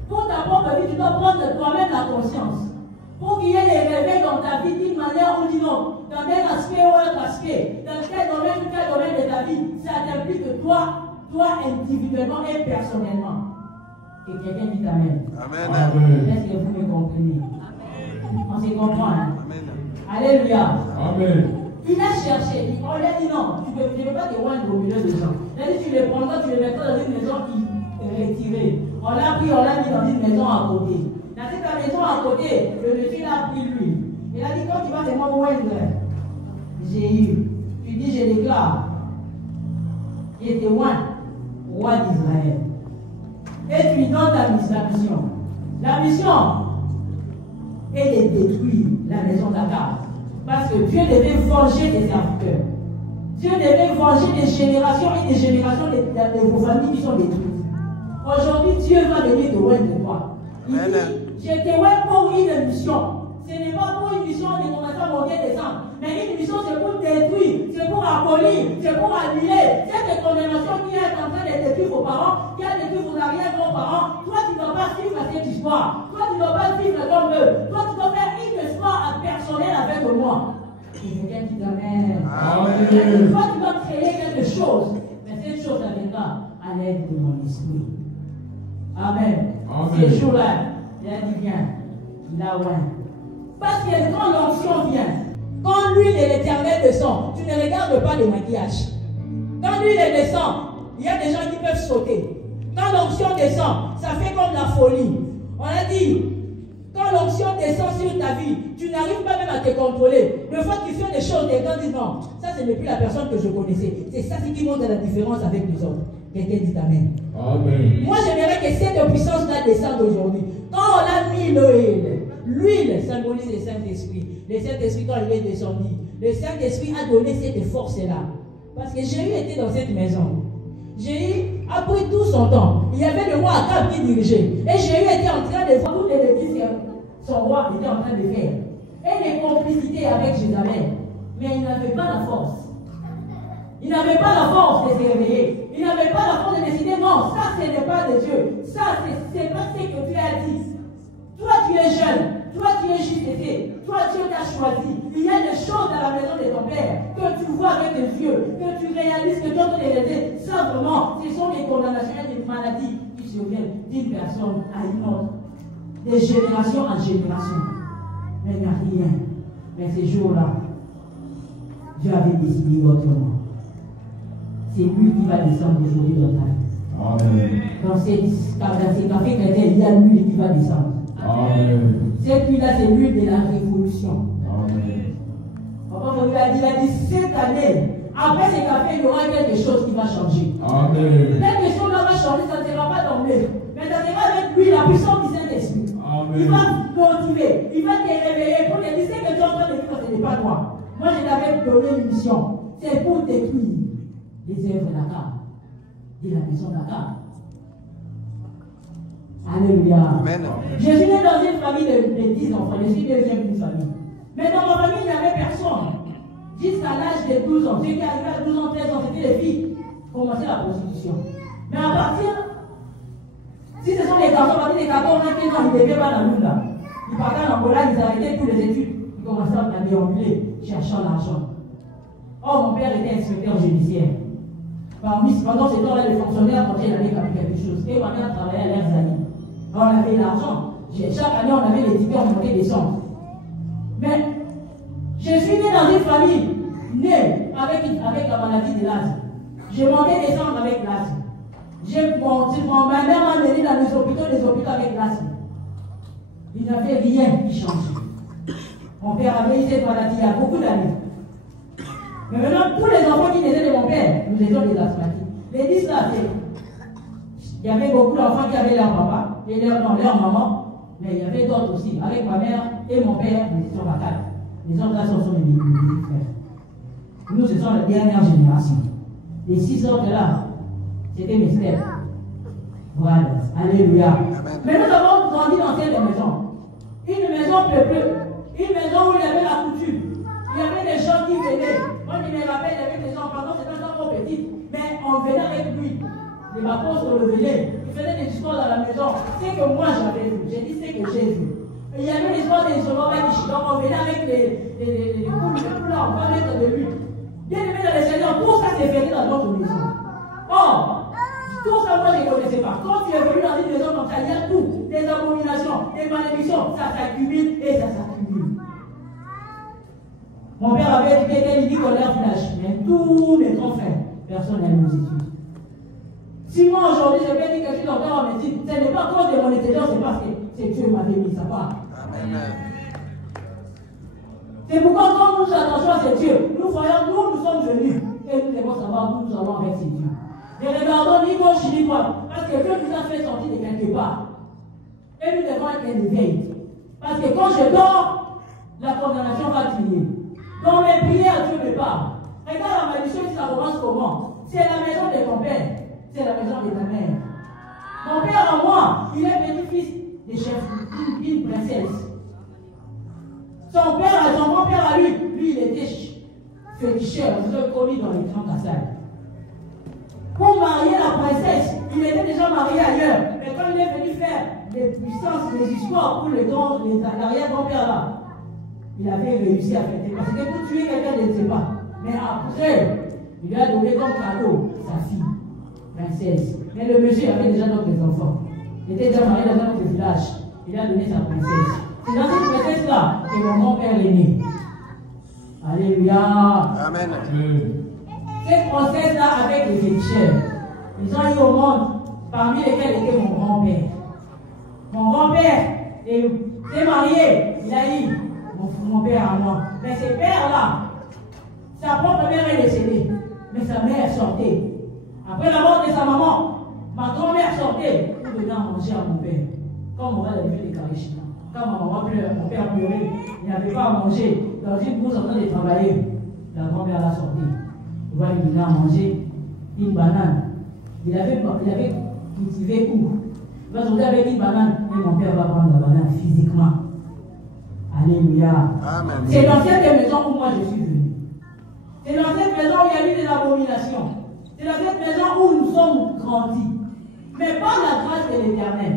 Pour ta propre vie, tu dois prendre toi-même la conscience. Pour qu'il y ait des réveils dans ta vie d'une manière ou d'une autre, dans un aspect ou un autre aspect, dans quel domaine de ta vie, ça t'implique que toi individuellement et personnellement. Et quelqu'un dit Amen. Amen. Est-ce que vous me comprenez? Amen. On se comprend. Hein? Amen. Alléluia. Amen. Il a cherché, on lui a dit non, tu ne peux pas te joindre au milieu des gens. Il a dit tu les prendras, tu les mettras dans une maison retirée. On l'a pris, on l'a mis dans une maison à côté. Dans cette maison à côté, le monsieur l'a pris lui. Il a dit quand tu vas te joindre, j'ai eu. Tu dis je déclare. Il était roi d'Israël. Et tu lui donnes la mission. La mission est de détruire la maison d'Akab. Parce que Dieu devait venger des serviteurs. Dieu devait venger des générations et des générations de vos familles qui sont détruites. Aujourd'hui, Dieu va venir te loin de toi. Il dit, je te vois pour une mission. Ce n'est pas pour une mission de commencer à monter et descendre. Mais une mission, c'est pour détruire, c'est pour abolir, c'est pour annuler. Cette condamnation qui est en train de détruire vos parents, qui a détruit vos arrière-grands-parents, toi, tu ne dois pas suivre cette histoire. Toi, tu ne dois pas vivre comme eux. Toi, tu dois faire une histoire personnelle avec moi. Et quelqu'un dit Amen. Amen. Toi, tu dois créer quelque chose. Mais cette chose ne viendra à l'aide de mon esprit. Amen. Ces jours-là, il a dit viens. Il a ouais. Parce que quand l'onction vient, quand l'huile de l'Éternel descend, tu ne regardes pas le maquillage. Quand l'huile descend, il y a des gens qui peuvent sauter. Quand l'onction descend, ça fait comme la folie. On a dit, quand l'onction descend sur ta vie, tu n'arrives pas même à te contrôler. Des fois, tu fais des choses, les gens disent non, ça ce n'est plus la personne que je connaissais. C'est ça qui montre la différence avec les autres. Quelqu'un dit Amen. Amen. Moi, j'aimerais que cette puissance-là descende aujourd'hui. Quand on a mis l'huile symbolise le Saint-Esprit. Le Saint-Esprit, quand il est descendu, le Saint-Esprit a donné cette force-là. Parce que Jéhu était dans cette maison. Jéhu a pris tout son temps. Il y avait le roi Akab qui dirigeait. Et Jéhu était en train de faire toutes les bêtises que son roi était en train de faire. Et les complicités avec Jézabel. Mais il n'avait pas la force. Il n'avait pas la force de se réveiller. Il n'avait pas la force de décider, non, ça ce n'est pas de Dieu. Ça, c'est pas ce que tu as dit. Toi, tu es jeune. Toi, tu es juste été. Toi, Dieu t'a choisi. Il y a des choses dans la maison de ton père que tu vois avec tes yeux, que tu réalises que tu as réalisé. Simplement, ce sont des condamnations et des maladies qui surviennent d'une personne à une autre, de génération en génération. Mais il n'y a rien. Mais ces jours-là, Dieu avait décidé autrement. C'est lui qui va descendre aujourd'hui dans ta vie. Amen. Dans ces cafés chrétiens, il y a lui qui va descendre. Amen. Cette huile-là, c'est l'huile de la révolution. Amen. Papa il a dit cette année, après ces cafés, il y aura quelque chose qui va changer. Amen. Quelque chose va changer, ça ne sera pas d'emblée. Mais ça sera avec lui, la puissance du Saint-Esprit. Il va te motiver, il va te réveiller pour te dire que tu es en train de dire, ce n'est pas toi. Moi, je t'avais donné une mission. C'est pour détruire les œuvres d'Akab, de la maison d'Akab. Alléluia. Amen. Je suis né dans une famille de 10 enfants. Je suis deuxième d'une famille. Mais dans ma famille, il n'y avait personne. Jusqu'à l'âge de 12 ans. Ceux qui arrivaient à 12 ans, 13 ans, c'était les filles. Commençaient la prostitution. Mais à partir, si ce sont les garçons, à partir des 14 ans, 15 ans, ils ne devaient pas dans le monde là. Ils partaient en Angola, ils arrêtaient toutes les études. Ils commençaient à déambuler, cherchant l'argent. Or, mon père était inspecteur judiciaire. Pendant ce temps-là, les fonctionnaires, quand il avait quelque chose, et ma mère travaillait à leurs amis. On avait l'argent. Chaque année, on avait les tickets, on montait des sommes. Mais je suis né dans une famille née avec la maladie de l'asthme. J'ai monté des sommes avec l'asthme. Ma mère m'a amené dans les hôpitaux avec l'asthme. Il n'y avait rien qui changeait. Mon père avait eu cette maladie il y a beaucoup d'années. Mais maintenant, tous les enfants qui naissaient de mon père, nous étions des asthmatiques. Les 10 là, il y avait beaucoup d'enfants qui avaient leur papa et leur maman, mais il y avait d'autres aussi. Avec ma mère et mon père, nous étions à 4. Les autres là, ce sont mes frères. Nous, ce sont la dernière génération. Les 6 autres là, c'était mes frères. Voilà. Alléluia. Mais nous avons grandi dans cette maison. Une maison peuplée. Une maison où il y avait la coutume. Il y avait des gens qui venaient. Moi, je me rappelle, il y avait des gens, pardon, c'était pas trop petit, mais on venait avec lui. Les apôtres le venaient. Ils faisaient des histoires dans la maison. C'est que moi j'avais vu. J'ai dit c'est que j'ai vu. Et il y avait l'histoire des soldats qui donc on venait avec les poules là, on va mettre de l'huile. Bien aimé dans les Seigneurs, tout ça s'est fait dans notre maison. Or, tout ça, moi je ne connaissais pas. Quand tu es venu dans une maison comme ça, il y a tout. Des abominations, des malédictions, ça s'accumule et ça s'accumule. Mon père avait dit qu'il dit qu'on est flash, mais tous mes grands frères, personne n'a eu nos études. Si moi aujourd'hui je vais dire que je suis encore en médecine, ce n'est pas à cause de mon intelligence, c'est parce que c'est Dieu m'avait mis ça part. C'est pourquoi quand nous attachons à ces dieux, nous voyons d'où nous sommes venus et nous devons savoir d'où nous allons avec ces dieux. Et regardons ni gauche ni droite, parce que Dieu nous a fait sortir de quelque part. Et nous devons être éveillés. Parce que quand je dors, la condamnation va crier. Dans mes prières, Dieu me parle. Regarde la malédiction, ça commence comment? C'est la maison de ton père, c'est la maison de ta mère. Mon père, en moi, il est petit-fils des chefs, d'une princesse. Son père, son grand-père à lui, il était féticheur, vous avez connu dans les grands Kassai. Pour marier la princesse, il était déjà marié ailleurs. Mais quand il est venu faire des puissances, des histoires pour l'arrière-grand-père là, il avait réussi à faire. Parce que pour tuer quelqu'un, il ne sait pas. Mais après, il lui a donné comme cadeau sa fille, princesse. Mais le monsieur avait déjà d'autres enfants. Il était déjà marié dans un autre village. Il a donné sa princesse. C'est dans cette princesse-là que mon grand-père est né. Alléluia. Amen. Cette princesse-là avec les féticheurs, ils ont eu au monde, parmi lesquels était mon grand-père. Mon grand-père s'est marié, il a eu mon père à moi. Mais ce père-là, sa propre mère est décédée, mais sa mère sortait. Après la mort de sa maman, ma grand-mère sortait pour donner à manger à mon père. Comme on va la vie des Karishina. Quand ma maman pleurait, mon père pleurait, il n'avait pas à manger. Dans une bourse en train de travailler, la grand-mère l'a sorti. Il va lui donner à manger une banane. Il avait cultivé où? Il va sortir avec une banane et mon père va prendre la banane physiquement. Alléluia. C'est dans cette maison où moi je suis venu. C'est dans cette maison où il y a eu des abominations. C'est dans cette maison où nous sommes grandis. Mais par la grâce de l'Éternel.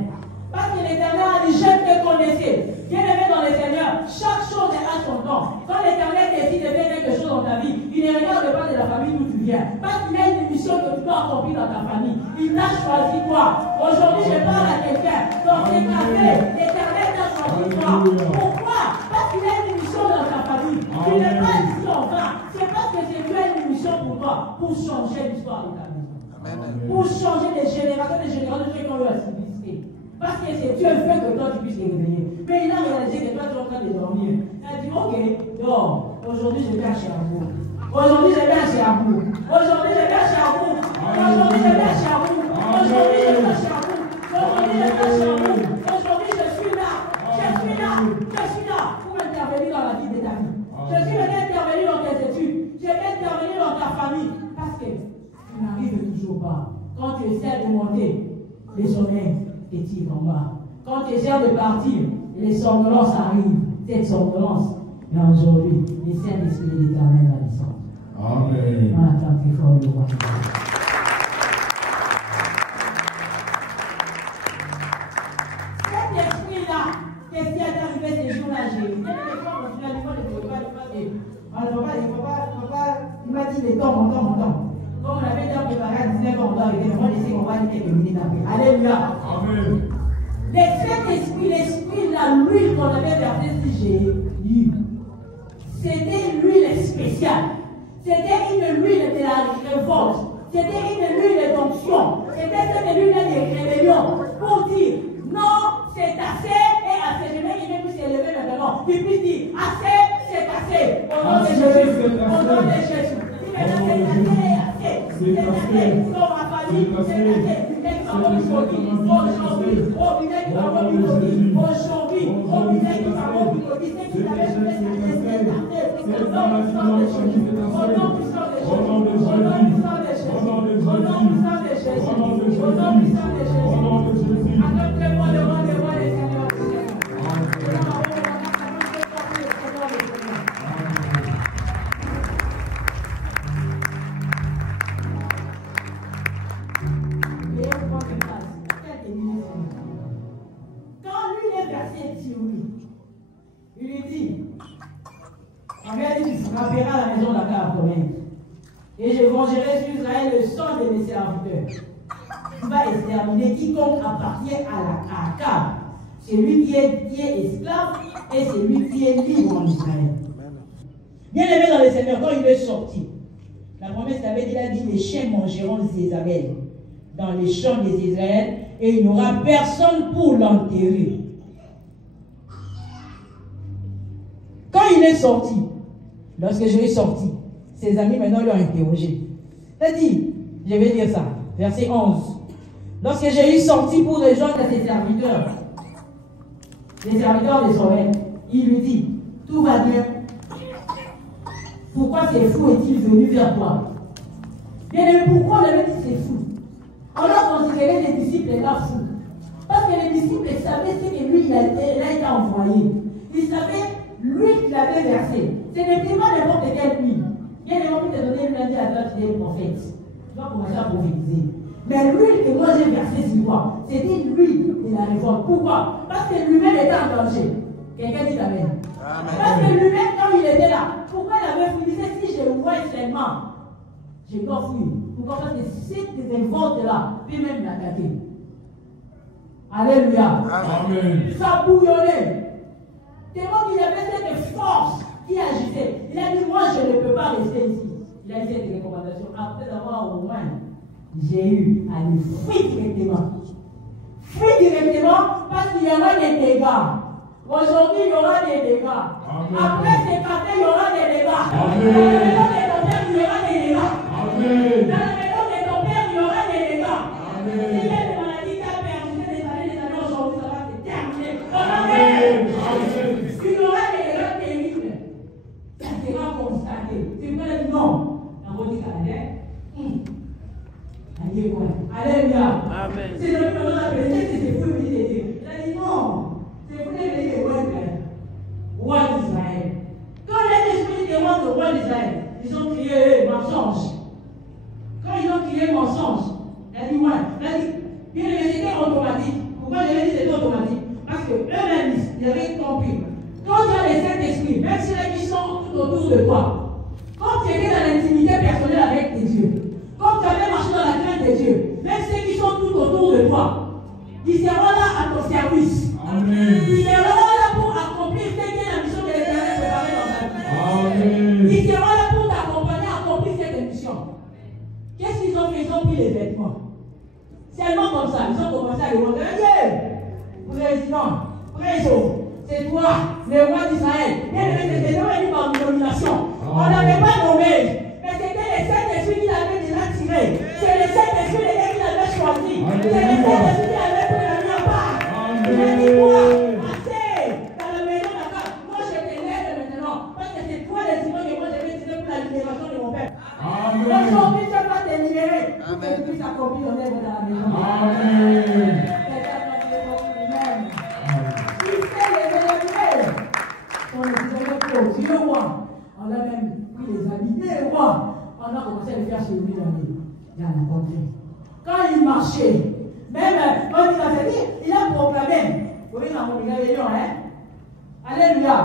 Parce que l'Éternel a dit, je te connaissais. Bien-aimé dans le Seigneur, chaque chose est à son temps. Quand l'Éternel décide de faire quelque chose dans ta vie, il ne regarde pas de la famille d'où tu viens. Parce qu'il y a une mission que tu dois accomplir dans ta famille. Il t'a choisi toi. Aujourd'hui, je parle à quelqu'un. Dans ces cafés, l'Éternel t'a choisi toi. Pourquoi? Parce qu'il y a une mission dans ta famille. Tu n'es pas ici en vain. C'est parce que c'est Dieu a une mission pour toi, pour changer l'histoire de ta maison. Pour changer des générations de ceux qui ont eu la simplicité. Parce que c'est Dieu fait que toi tu puisses les réveiller. Mais il a réalisé que toi tu es en train de dormir. Il a dit, ok, dors. Aujourd'hui je viens chez vous. Aujourd'hui je viens chez vous. Aujourd'hui je viens chez vous. Aujourd'hui je viens chez vous. Aujourd'hui je viens chez vous. Aujourd'hui je viens chez vous. Aujourd'hui je suis là. Je suis là. Je suis là pour intervenir dans la vie de ta vie. Je suis venu intervenir dans tes études. Je vais intervenir dans ta famille. Parce que tu n'arrives toujours pas. Quand tu essaies de monter, les sommets t'étirent en bas. Quand tu essaies de partir, les somnolences arrivent. Cette somnolence. Mais aujourd'hui, le Saint-Esprit de l'Éternel va descendre. Amen. On attend très fort le roi. Cet esprit-là, qu'est-ce qui est arrivé ces jours-là, j'ai eu? Il m'a dit les temps, mon temps. Comme on avait déjà préparé à 19 ans, on doit arriver. Moi, je sais qu'on va aller quelques minutes après. Alléluia. Amen. L'esprit, l'huile, l'huile qu'on avait versée si j'ai lu, c'était l'huile spéciale. C'était une huile de la révolte. C'était une huile d'onction. C'était cette huile de rébellion. Pour dire, non, c'est assez et assez. Je veux qu'il puisse s'élever maintenant. Qu'il puisse dire, assez, c'est assez. Au nom de Jésus. Au nom de Jésus. C'est assez. C'est assez. Dans ma famille, c'est assez. Il lui dit, on lui a dit, tu frapperas la maison d'Akab et je vengerai sur Israël le sang de mes serviteurs. Tu vas exterminer quiconque appartient à Akab, celui qui est esclave et celui qui est libre en Israël. Bien aimé dans le Seigneur, quand il est sorti, la promesse avait dit, il a dit, les chiens mangeront Jézabel dans les champs des Israël et il n'y aura personne pour l'enterrer. Quand il est sorti, lorsque je suis sorti, ses amis maintenant l'ont interrogé. Il a dit, je vais dire ça, verset 11. Lorsque j'ai eu sorti pour rejoindre ses serviteurs, les serviteurs de Sorel, il lui dit, tout va bien. Pourquoi ces fous est-il venu vers toi? Bien aimé, pourquoi on avait dit c'est fou? On a considéré les disciples là fous. Parce que les disciples savaient ce que lui, il a été envoyé. Ils savaient, lui qu'il avait versé, ce n'était pas n'importe quelle huile. Il y a des gens qui te donnaient lundi à toi, tu es prophète. Tu vas commencer à prophétiser. Mais l'huile que moi j'ai versée sur toi, c'était l'huile de la révolte. Pourquoi? Parce que lui-même était en danger. Quelqu'un dit amen. Parce que lui-même, quand il était là, pourquoi il avait fui? Il disait, si je vois seulement, je dois fuir. Pourquoi? Parce que cette révolte-là peut même l'attaquer. Alléluia. Amen. Ça bouillonnait. Tellement qu'il y avait cette force qui agissait. Il a dit, moi je ne peux pas rester ici. Il a dit cette recommandation. Après avoir au moins, j'ai eu à lui fuir directement. Fuir directement parce qu'il y aura des dégâts. Aujourd'hui, il y aura des dégâts. Amen. Après ces cafés, il y aura des dégâts. Amen. Dans la maison de ton père, il y aura des dégâts. Amen. Dans la maison de ton père, il y aura des dégâts. Amen. S'il y a des maladies qui ont persisté des années, aujourd'hui, ça va se terminer. Amen. Amen. Il y aura des dégâts terribles. Ça sera constaté. Tu peux dire non. On va dire alléluia. Amen. C'est le même moment que c'est fou de Dieu. Il a dit non. C'est vous les venir au roi d'Israël. Quand les esprits demandent au roi d'Israël, ils ont crié mensonge. Quand ils ont crié mensonge, il a dit ouais. Il a dit, bien c'était automatique. Pourquoi je l'ai dit c'était automatique? Parce que eux-mêmes, ils avaient compris. Quand tu as les Saint-Esprits, même si les qui sont tout autour de toi, quand tu étais dans l'intimité personnelle avec tes dieux, quand tu avais marché dans la crainte de Dieu, même ceux qui sont tout autour de toi, ils seront là à ton service. Amen. Ils seront là pour accomplir ce qui est la mission que l'Éternel a préparée dans ta vie. Amen. Ils seront là pour t'accompagner à accomplir cette mission. Qu'est-ce qu'ils ont fait? Ils ont pris les vêtements. Seulement comme ça, ils ont commencé à demander président, c'est toi, le roi d'Israël. Bien aimé, c'était pas venu par nomination. On n'avait pas nommé. Mais c'était les Saint-Esprits qui l'avaient déjà tiré. C'est les Saint-Esprits qui l'avaient choisi. C'est les Saint-Esprits qui avaient pris la vie en part. Il a dit quoi? Assez dans la maison d'accord. Moi je te lève maintenant. Parce que c'est toi les Simons que moi je vais tirer pour la libération de mon père. Aujourd'hui tu vas te libérer. Pour que tu puisses accomplir ton œuvre dans la maison. Amen. Tu le vois, on a même pris les habits des rois, on a commencé à le faire chez lui dans la contrée. Quand il marchait, même quand il a fait, il a proclamé, vous voyez dans mon réunion, hein? Alléluia.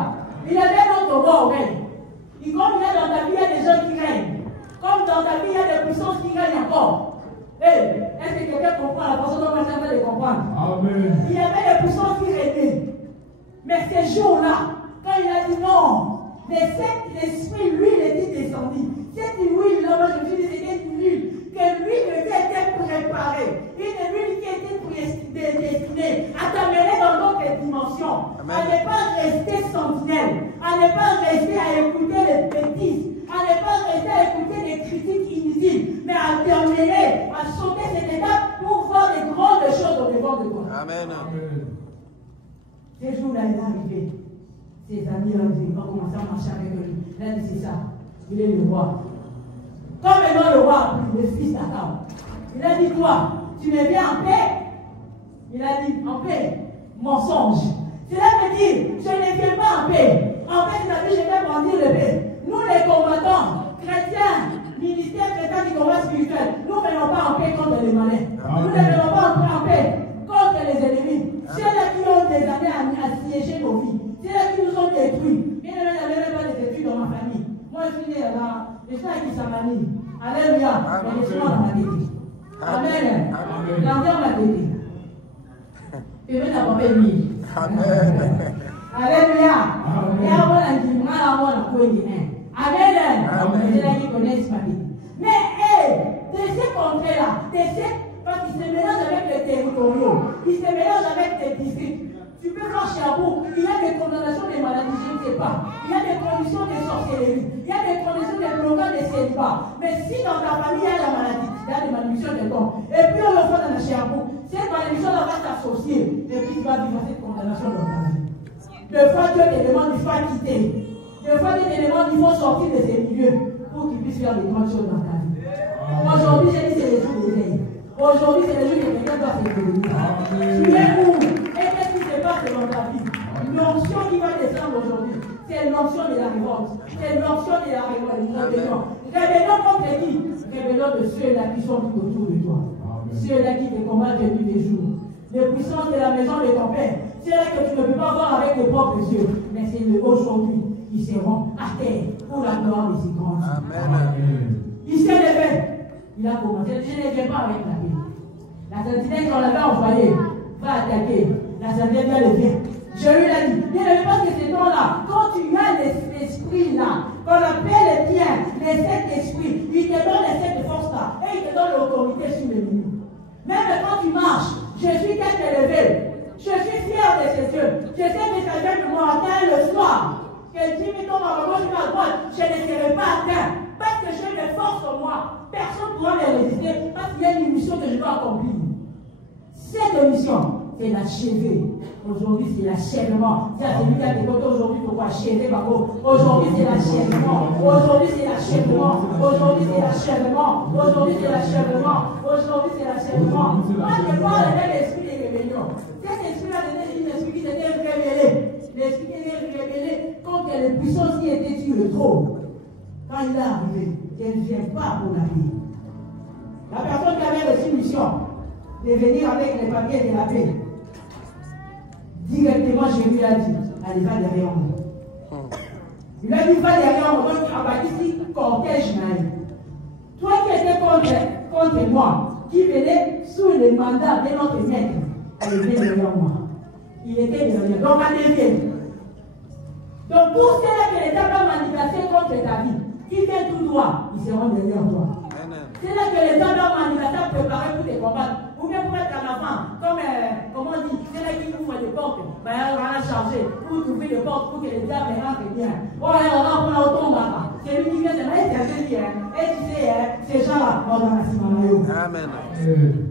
Il avait notre roi au règne. Et comme il y a dans ta vie, il y a des gens qui règnent. Comme dans ta vie, il y a des puissances qui règnent encore. Hey, est-ce que quelqu'un comprend la façon dont moi j'aimerais les comprendre? Amen. Il y avait des puissances qui régnaient. Mais ces jours-là, quand il a dit non, mais cet esprit, lui, il était descendu. Cette huile-là, moi je me suis dit, c'était une huile que lui qui était préparée. Une huile qui était destinée à t'amener dans d'autres dimensions. Amen. À ne pas rester sentinelle, à ne pas rester à écouter les bêtises, à ne pas rester à écouter des critiques inutiles, mais à terminer, à sauter cette étape pour voir des grandes choses au devant de toi. Amen. Ces jours-là, il est arrivé. Ses amis ont commencé à marcher avec lui. Il a dit c'est ça. Il est le roi. Comme maintenant le roi a pris le fils d'Akab, il a dit toi, tu me viens en paix. Il a dit en paix, mensonge. Cela veut dire je ne viens pas en paix. En paix, il a dit je vais brandir le paix. Nous les combattants, chrétiens, ministères chrétiens qui combattent spirituels, nous ne venons pas en paix contre les malins. Nous ne venons pas en paix contre les ennemis. Ceux-là qui ont des années à siéger nos vies. C'est-à-dire qui nous ont détruits. Bien aimé, il n'y avait pas de détruits dans ma famille. Moi, je suis né là, je suis avec Isamani. Alléluia. Mais je suis dans ma tête. Amen. L'enfer m'a tête. Et même la papier lui. Amen. Alléluia. Et avant la guimara, avant la couille. Amen. C'est là qui connaissent ma vie. Mais, de ces contrées-là, parce qu'ils se mélangent avec les territoriaux, ils se mélangent avec les districts. Tu peux voir chez Abou, il y a des condamnations des maladies, je ne sais pas. Il y a des conditions de sorcellerie. Il y a des conditions de blocages de célibat. Mais si dans ta famille, il y a la maladie, il y a des malédictions de dons, et puis on le fait dans chez Abou, cette malédiction-là va t'associer, et puis tu vas vivre cette condamnation dans ta vie. Des fois, Dieu te demande, il faut quitter. Des fois, Dieu te demande, il faut sortir de ces milieux pour qu'il puisse faire des grandes choses dans ta vie. Aujourd'hui, j'ai dit, c'est le jour des veilles. Aujourd'hui, c'est le jour que quelqu'un doit se réveiller. Tu es où? Et qu'est-ce qui se passe dans ta vie? L'onction qui va descendre aujourd'hui, C'est l'onction de la révolte. C'est l'onction de la rébellion. Rébellion contre qui? Rébellion de ceux-là qui sont tout autour de toi. Ceux-là qui te combattent nuit des jours. Les puissances de la maison de ton Père. Ceux-là que tu ne peux pas voir avec tes propres yeux. Mais c'est aujourd'hui. Ils seront à terre pour la gloire de ses grands. Amen. Il s'est levé. Il a commencé. Je ne viens pas avec la paix. La sentinelle qu'on avait envoyée va attaquer. La sentinelle vient lever. Je lui ai dit, bien ne pas que ces temps-là, quand tu as l'esprit là, qu'on appelle bien les sept esprits, il te donne les sept forces là, et il te donne l'autorité sur l'ennemi. Même quand tu marches, je suis tête élevée. Je suis fier de ces yeux. Je sais que ça vient de mon matin le soir. Que Dieu me tombe à gauche et à droite, je ne serai pas atteint. Parce que j'ai des forces en moi. Personne ne pourra me résister parce qu'il y a une mission que je dois accomplir. Cette mission, c'est l'achever. Aujourd'hui, c'est l'achèvement. C'est à celui qui a des côtés aujourd'hui pour achever, Babo. Aujourd'hui, c'est l'achèvement. Aujourd'hui, c'est l'achèvement. Aujourd'hui, c'est l'achèvement. Aujourd'hui, c'est l'achèvement. Aujourd'hui, c'est l'achèvement. Moi, je parle avec l'esprit de rébellion. Cet esprit-là, c'était un esprit qui s'était révélé. L'esprit qui était révélé quand les puissances qui étaient sur le trône. Quand il est arrivé, il ne vient pas pour la vie. La personne qui avait reçu mission de venir avec les papiers de la paix, directement, je lui ai dit, allez, va derrière moi. Il a dit, va derrière moi, donc il a bâti ici, cortège naïf. Toi qui étais contre moi, qui venait sous le mandat de notre maître, elle était derrière moi. Il était derrière, donc à dévier. Donc tous ceux-là qui n'étaient pas manifestés contre ta vie, qui viennent tout droit, ils seront derrière toi. C'est là que les hommes manifestants préparés pour te combattre. Ou bien pour être en avant, comme, comment on dit, c'est là qui ouvre les portes, on va charger, pour ouvrir les portes pour que les diables rentrent bien. Oh, on va prendre autant là. C'est lui qui vient de mettre ses yeux, et tu sais, ces gens-là, on va la Simanayo. Amen.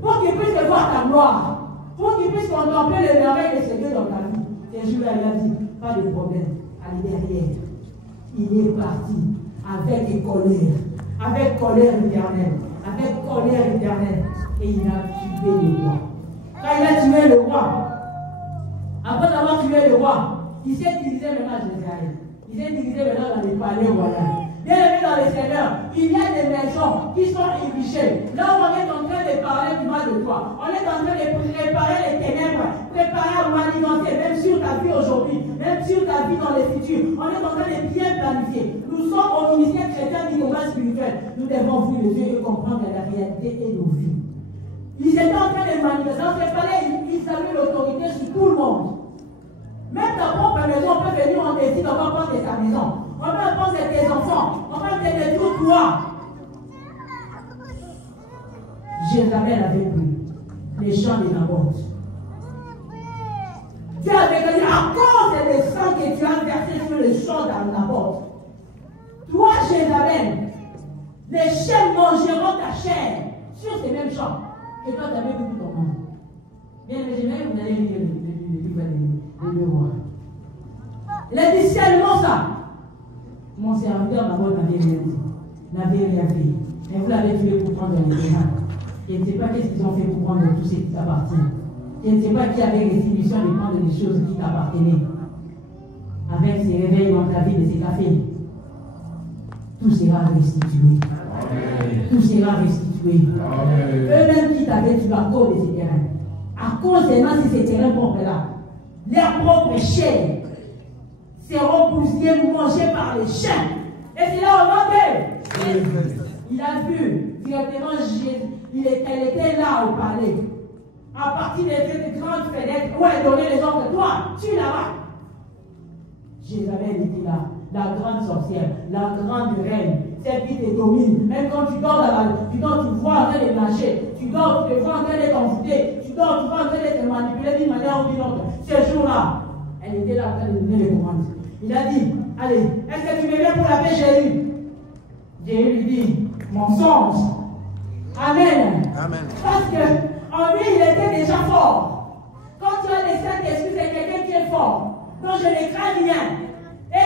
Pour qu'ils puissent voir ta gloire, pour qu'ils puissent contempler les merveilles de ce Dieu dans ta vie. Ces jours-là, il a dit, pas de problème, allez derrière. Il est parti avec colère éternelle. Avec colère éternelle. Et il a tué le roi. Quand il a tué le roi, après avoir tué le roi, il s'est dirigé maintenant à Jérusalem. Il s'est dirigé maintenant dans les palais royaux. Bien aimé dans le Seigneur, il y a des maisons qui sont érigées. Là où on est en train de parler du mal de toi, on est en train de préparer les ténèbres, préparer à manifester, même sur ta vie aujourd'hui, même sur ta vie dans le futur. On est en train de bien planifier. Nous sommes au ministère chrétien du combat spirituel. Nous devons ouvrir les yeux et comprendre la réalité et nos vies. Ils étaient en train de manifester. Dans ces palais, ils avaient l'autorité sur tout le monde. Même ta propre maison, on peut venir, on décide, on va prendre ta maison. On va prendre tes enfants. On va te détruire toi. Jézabel avait pris les champs de Naboth. Tu as déclaré à cause des sang que tu as versé sur les champs de Naboth. Toi, Jézabel, les chiens mangeront ta chair sur ces mêmes champs. Et toi, tu avais vu tout ton monde. Bien, mais vous allez lire les deux mois. Les discernements, ça. Mon serviteur d'abord n'avait rien dit. N'avait rien fait. Mais vous l'avez tué pour prendre les terrains. Je ne sais pas qu'est-ce qu'ils ont fait pour prendre tout ce qui t'appartient. Je ne sais pas qui avait restitution de prendre les choses qui t'appartenaient. Avec ces réveils dans ta vie de ces cafés. Tout sera restitué. Amen. Tout sera restitué. Eux-mêmes qui t'avaient tué à cause de ces terrains. À cause des mains de ces terrains propres-là. Leurs propres chairs seront bousillés, mangés par les chiens. Et c'est là au nom. Il a vu directement elle était là au palais. À partir de cette grande fenêtre où elle donnait les ordres, toi, tu là-bas. Jézabel était là, la grande sorcière, la grande reine, celle qui te domine. Même quand tu dors, tu vois en train de lâcher, tu dors, tu te vois en train de t'envoûter, tu dors, tu vois en train de te manipuler d'une manière ou d'une autre. Ce jour-là, elle était là en train de donner les commandes. Il a dit, allez, est-ce que tu me viens pour la paix, Jéhu? Jéhu lui dit, mensonge. Amen. Amen. Parce qu'en lui, il était déjà fort. Quand tu as les saints esprits, c'est quelqu'un qui est fort. Donc je ne crains rien. Et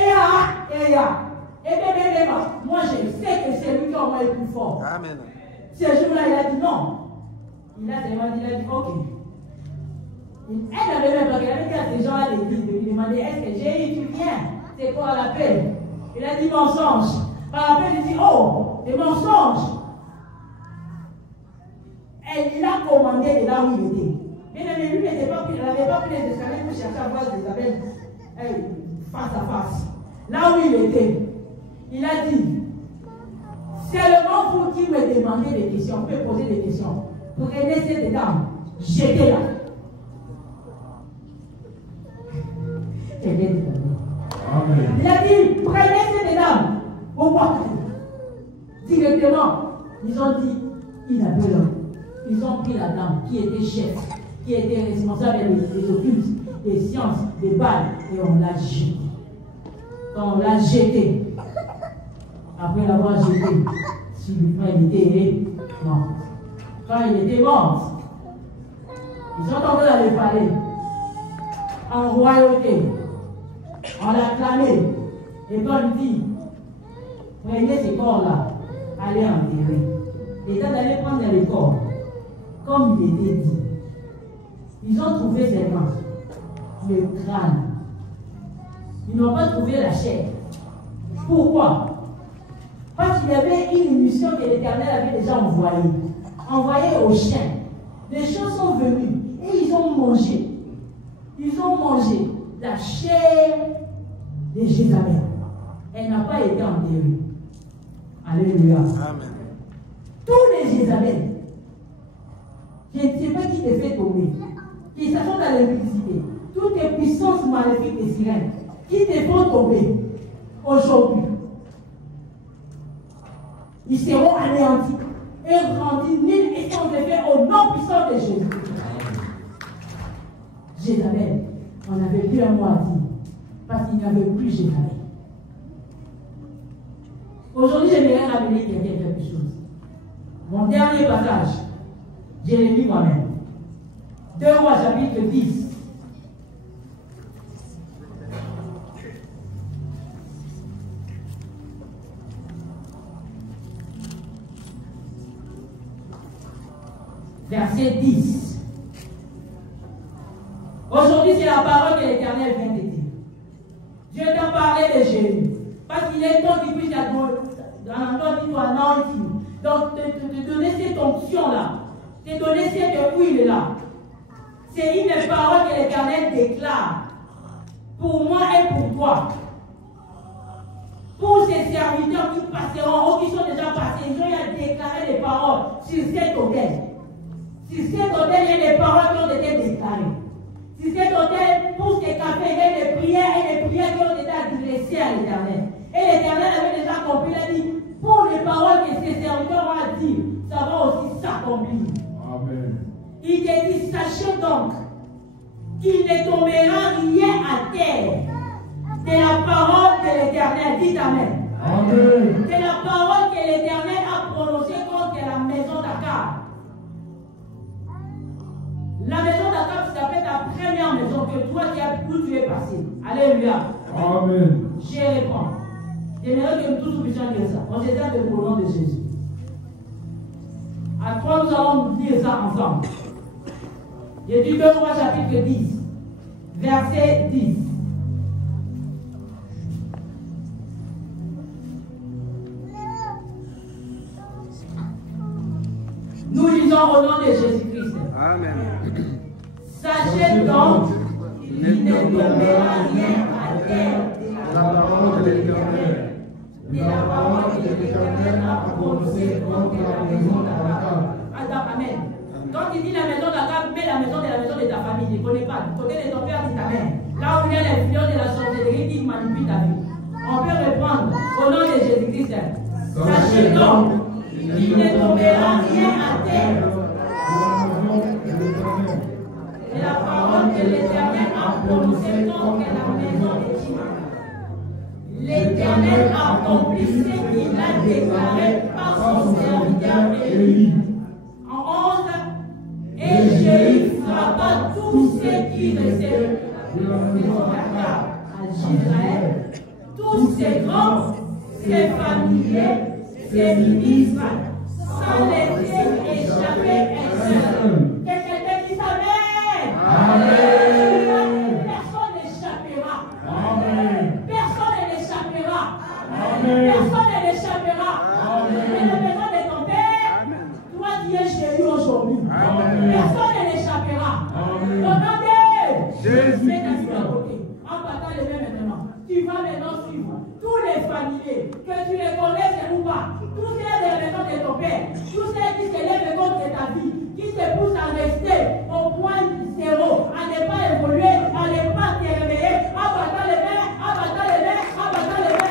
moi je sais que c'est lui qui en moi est plus fort. Amen. Ce jour-là, il a dit non. Il a dit, ok. Elle n'avait même pas regardé à ces gens-là de lui demander, est-ce que Jéhu, tu viens? c'est quoi la paix? Il a dit mensonge. Par après, il dit, oh, des mensonges. Et il a commandé de là où il était. Mais lui, il n'avait pas pris les escaliers pour chercher à voir Isabelle face à face. Là où il était, il a dit, seulement vous qui me demandez des questions, vous pouvez poser des questions. Prenez cette dame, jetez-la. Il a dit, prenez cette dame, au portrait. Directement, ils ont dit, Isabelle. Ils ont pris la dame qui était chef, qui était responsable des occultes, des sciences, des balles, et on l'a jetée. Quand on l'a jetée, après l'avoir jetée, il était mort. Quand il était mort, ils sont tombés dans les palais, en royauté, on l'a clamé, et quand il dit, prenez ces corps-là, allez enterrer. Et quand d'aller prendre les corps, comme il était dit, ils ont trouvé seulement le crâne. Ils n'ont pas trouvé la chair. Pourquoi? Parce qu'il y avait une mission que l'Éternel avait déjà envoyée aux chiens. Les chiens sont venus et ils ont mangé. Ils ont mangé la chair de Jézabel. Elle n'a pas été enterrée. Alléluia. Amen. Tous les Jézabel. Je ne sais pas qui te fait tomber. Qui s'attendent dans l'impudicité. Toutes les puissances maléfiques des sirènes qui te font tomber aujourd'hui. Ils seront anéantis et rendus nuls et sans effet au nom puissant de Jésus. Jézabel, on n'avait plus un mot à dire parce qu'il n'y avait plus Jézabel. Aujourd'hui, j'aimerais ramener quelque chose. Mon dernier passage, je l'ai lu moi-même. 2 Rois chapitre 10. Verset 10. Aujourd'hui, c'est la parole que l'Éternel vient de dire. Dieu t'a parlé de Jésus. Parce qu'il est temps qu'il puisse donc te donner cette onction-là. Te donner cette huile-là. C'est une parole que l'Éternel déclare. Pour moi et pour toi. Pour ces serviteurs qui passeront, ou qui sont déjà passés, ils ont déclaré des paroles sur cet autel. Sur cet autel, il y a des paroles qui ont été déclarées. Sur cet autel, pour ces cafés, il y a des prières et des prières qui ont été adressées à l'Éternel. Et l'Éternel avait déjà compris, il a dit, pour les paroles que ces serviteurs ont dit, ça va aussi s'accomplir. Amen. Il te dit, sachez donc qu'il ne tombera rien à terre de la parole de l'Éternel. Dites Amen. Amen. De la parole que l'Éternel a prononcée contre la maison d'Akab. La maison d'Akab, ça peut être ta première maison que toi où tu es passé. Alléluia. Amen. Je réponds. J'aimerais que nous tous puissions lire ça. On s'éteint le nom de Jésus. À trois, nous allons lire ça ensemble. J'ai dit 2 Rois chapitre 10, verset 10. Nous lisons au nom de Jésus-Christ. Amen. Sachez donc qu'il ne tombera rien à terre de la parole de l'Éternel. De la parole que l'Éternel a prononcée contre la maison d'Akab. Amen. Quand il dit la maison d'Akab, mais la maison de ta famille, je ne connais pas. Du côté de ton père, dit Amen. Là où il y a l'influence de la sorcellerie qui manipule ta vie. On peut répondre au nom de Jésus-Christ. Sachez donc qu'il ne tombera rien à terre. Et la parole que l'Éternel a prononcée contre la maison de Tima. L'Éternel a accompli ce qu'il a déclaré par son serviteur Élie. En 11, et Jéhu frappa tous ceux qui restaient de la maison d'Akab à Israël, tous ses grands, ses familiers, ses ministres, sans laisser échapper un seul. Quelqu'un dit Amen. Amen. Personne n'échappera. Amen. Personne Personne ne l'échappera. C'est la maison de ton Père. Toi qui es chez lui aujourd'hui. Personne ne l'échappera. Au nom de Jésus. En partant les mains maintenant, tu vas maintenant suivre tous les familiers, que tu les connaisses ou pas, tous ceux de la maison de ton Père, tous ceux qui se lèvent contre ta vie, qui se poussent à rester au point zéro, à ne pas évoluer, à ne pas te réveiller, en battant les mains, en battant les mains, en battant les mains.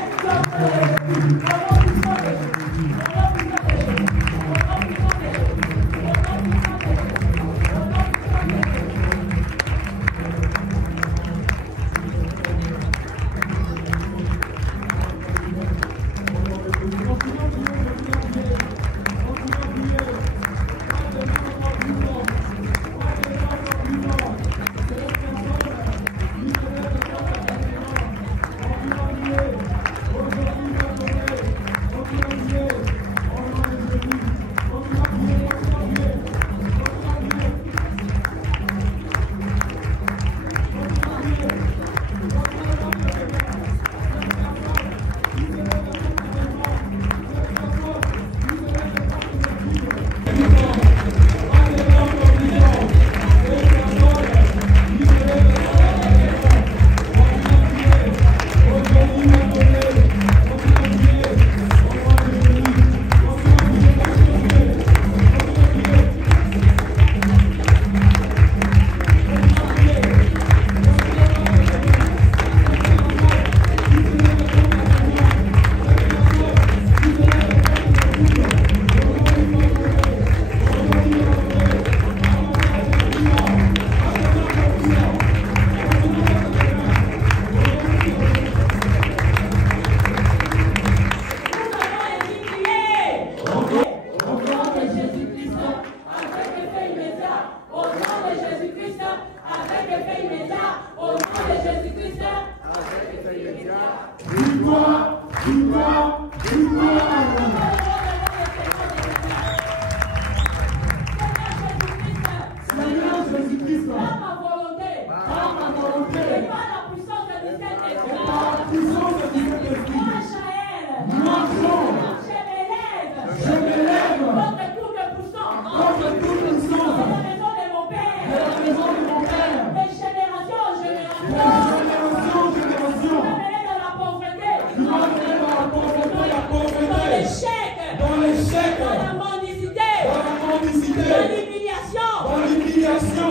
Jésus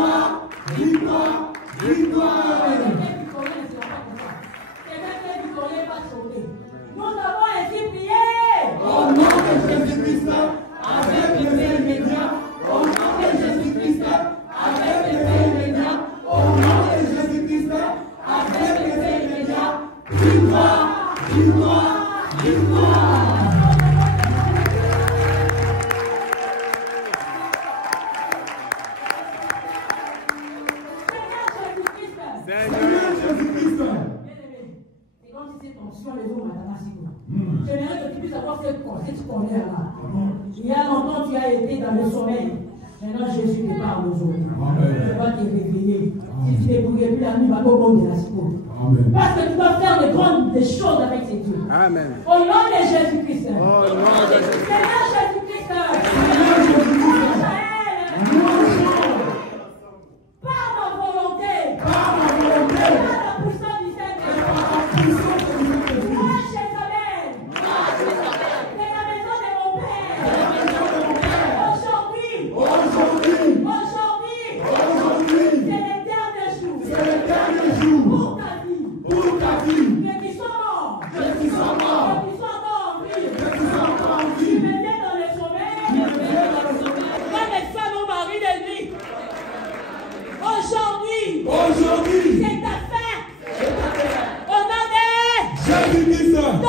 Victoire, victoire, victoire. Nous avons ainsi prié. Au nom de Jésus-Christ, avec les Pères immédiats, au nom de Jésus-Christ, avec les Pères immédiats, au nom de Jésus-Christ, avec les Pères immédiats, victoire, victoire, victoire. J'aimerais que tu puisses avoir cette colère-là. Il y a longtemps, tu as été dans le sommeil. Maintenant, Jésus te parle aujourd'hui. Tu vas te réveiller. Si tu ne te bouilles plus la nuit, va au de la seconde. Parce que tu dois faire de grandes choses avec ces dieux. Amen. Au nom de Jésus-Christ. Au nom de Jésus-Christ. Seigneur Jésus-Christ. Par ma volonté. Par la puissance du Seigneur. Aujourd'hui, c'est ta fête. Au nom de Jésus-Christ, tombe,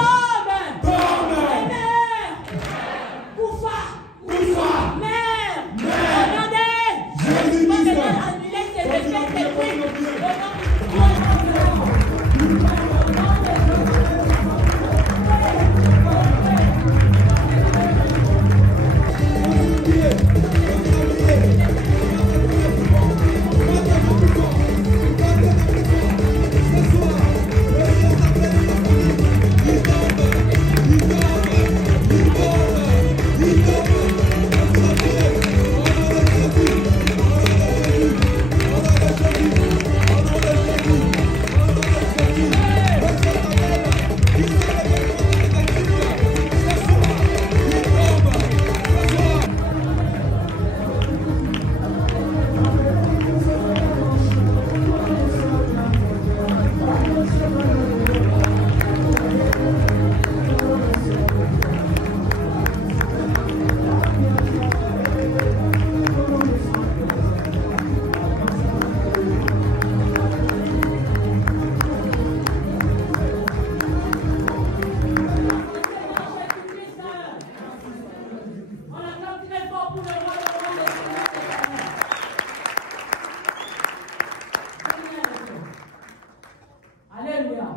Koufa, mère, au nom de Jésus-Christ,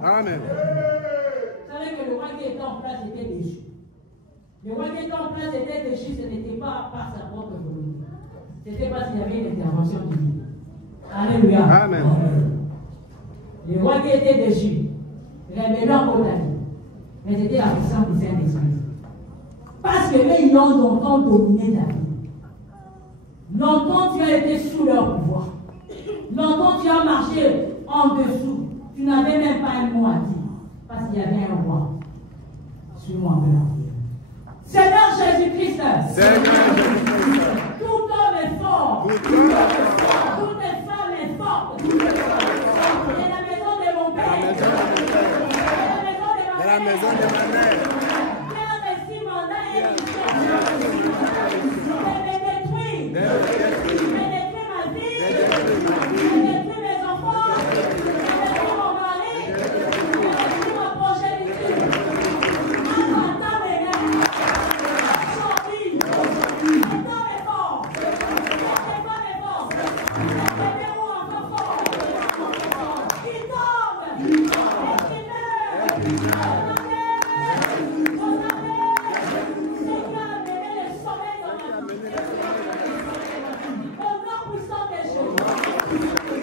Amen. Vous savez que le roi qui était en place était déchu. Le roi qui était en place était déchu, ce n'était pas par sa propre volonté. C'était parce qu'il y avait une intervention divine. Alléluia. Amen. Le roi qui était déchu, rébellant contre la vie, mais c'était la puissance du Saint-Esprit. Parce que eux, ils ont longtemps dominé ta vie. Longtemps tu as été sous leur pouvoir. Longtemps tu as marché en dessous. Tu n'avais même pas un mot à dire. Parce qu'il y avait un roi. Suis-moi en blanc. Seigneur Jésus-Christ. Seigneur Jésus-Christ. Tout homme est fort. Tout homme est fort. Toute femme est forte. Et la maison de mon père. De la maison de ma mère. Père de six mandats et de détruire ma vie. Détruire mes enfants. Détruire mon mari. Détruire ma progéniture. Attends mes gars. Aujourd'hui. Attends mes forts. Attends mes forts. Les verrous encore forts. Ils tombent. Et qu'ils meurent. Au nom puissant des choses.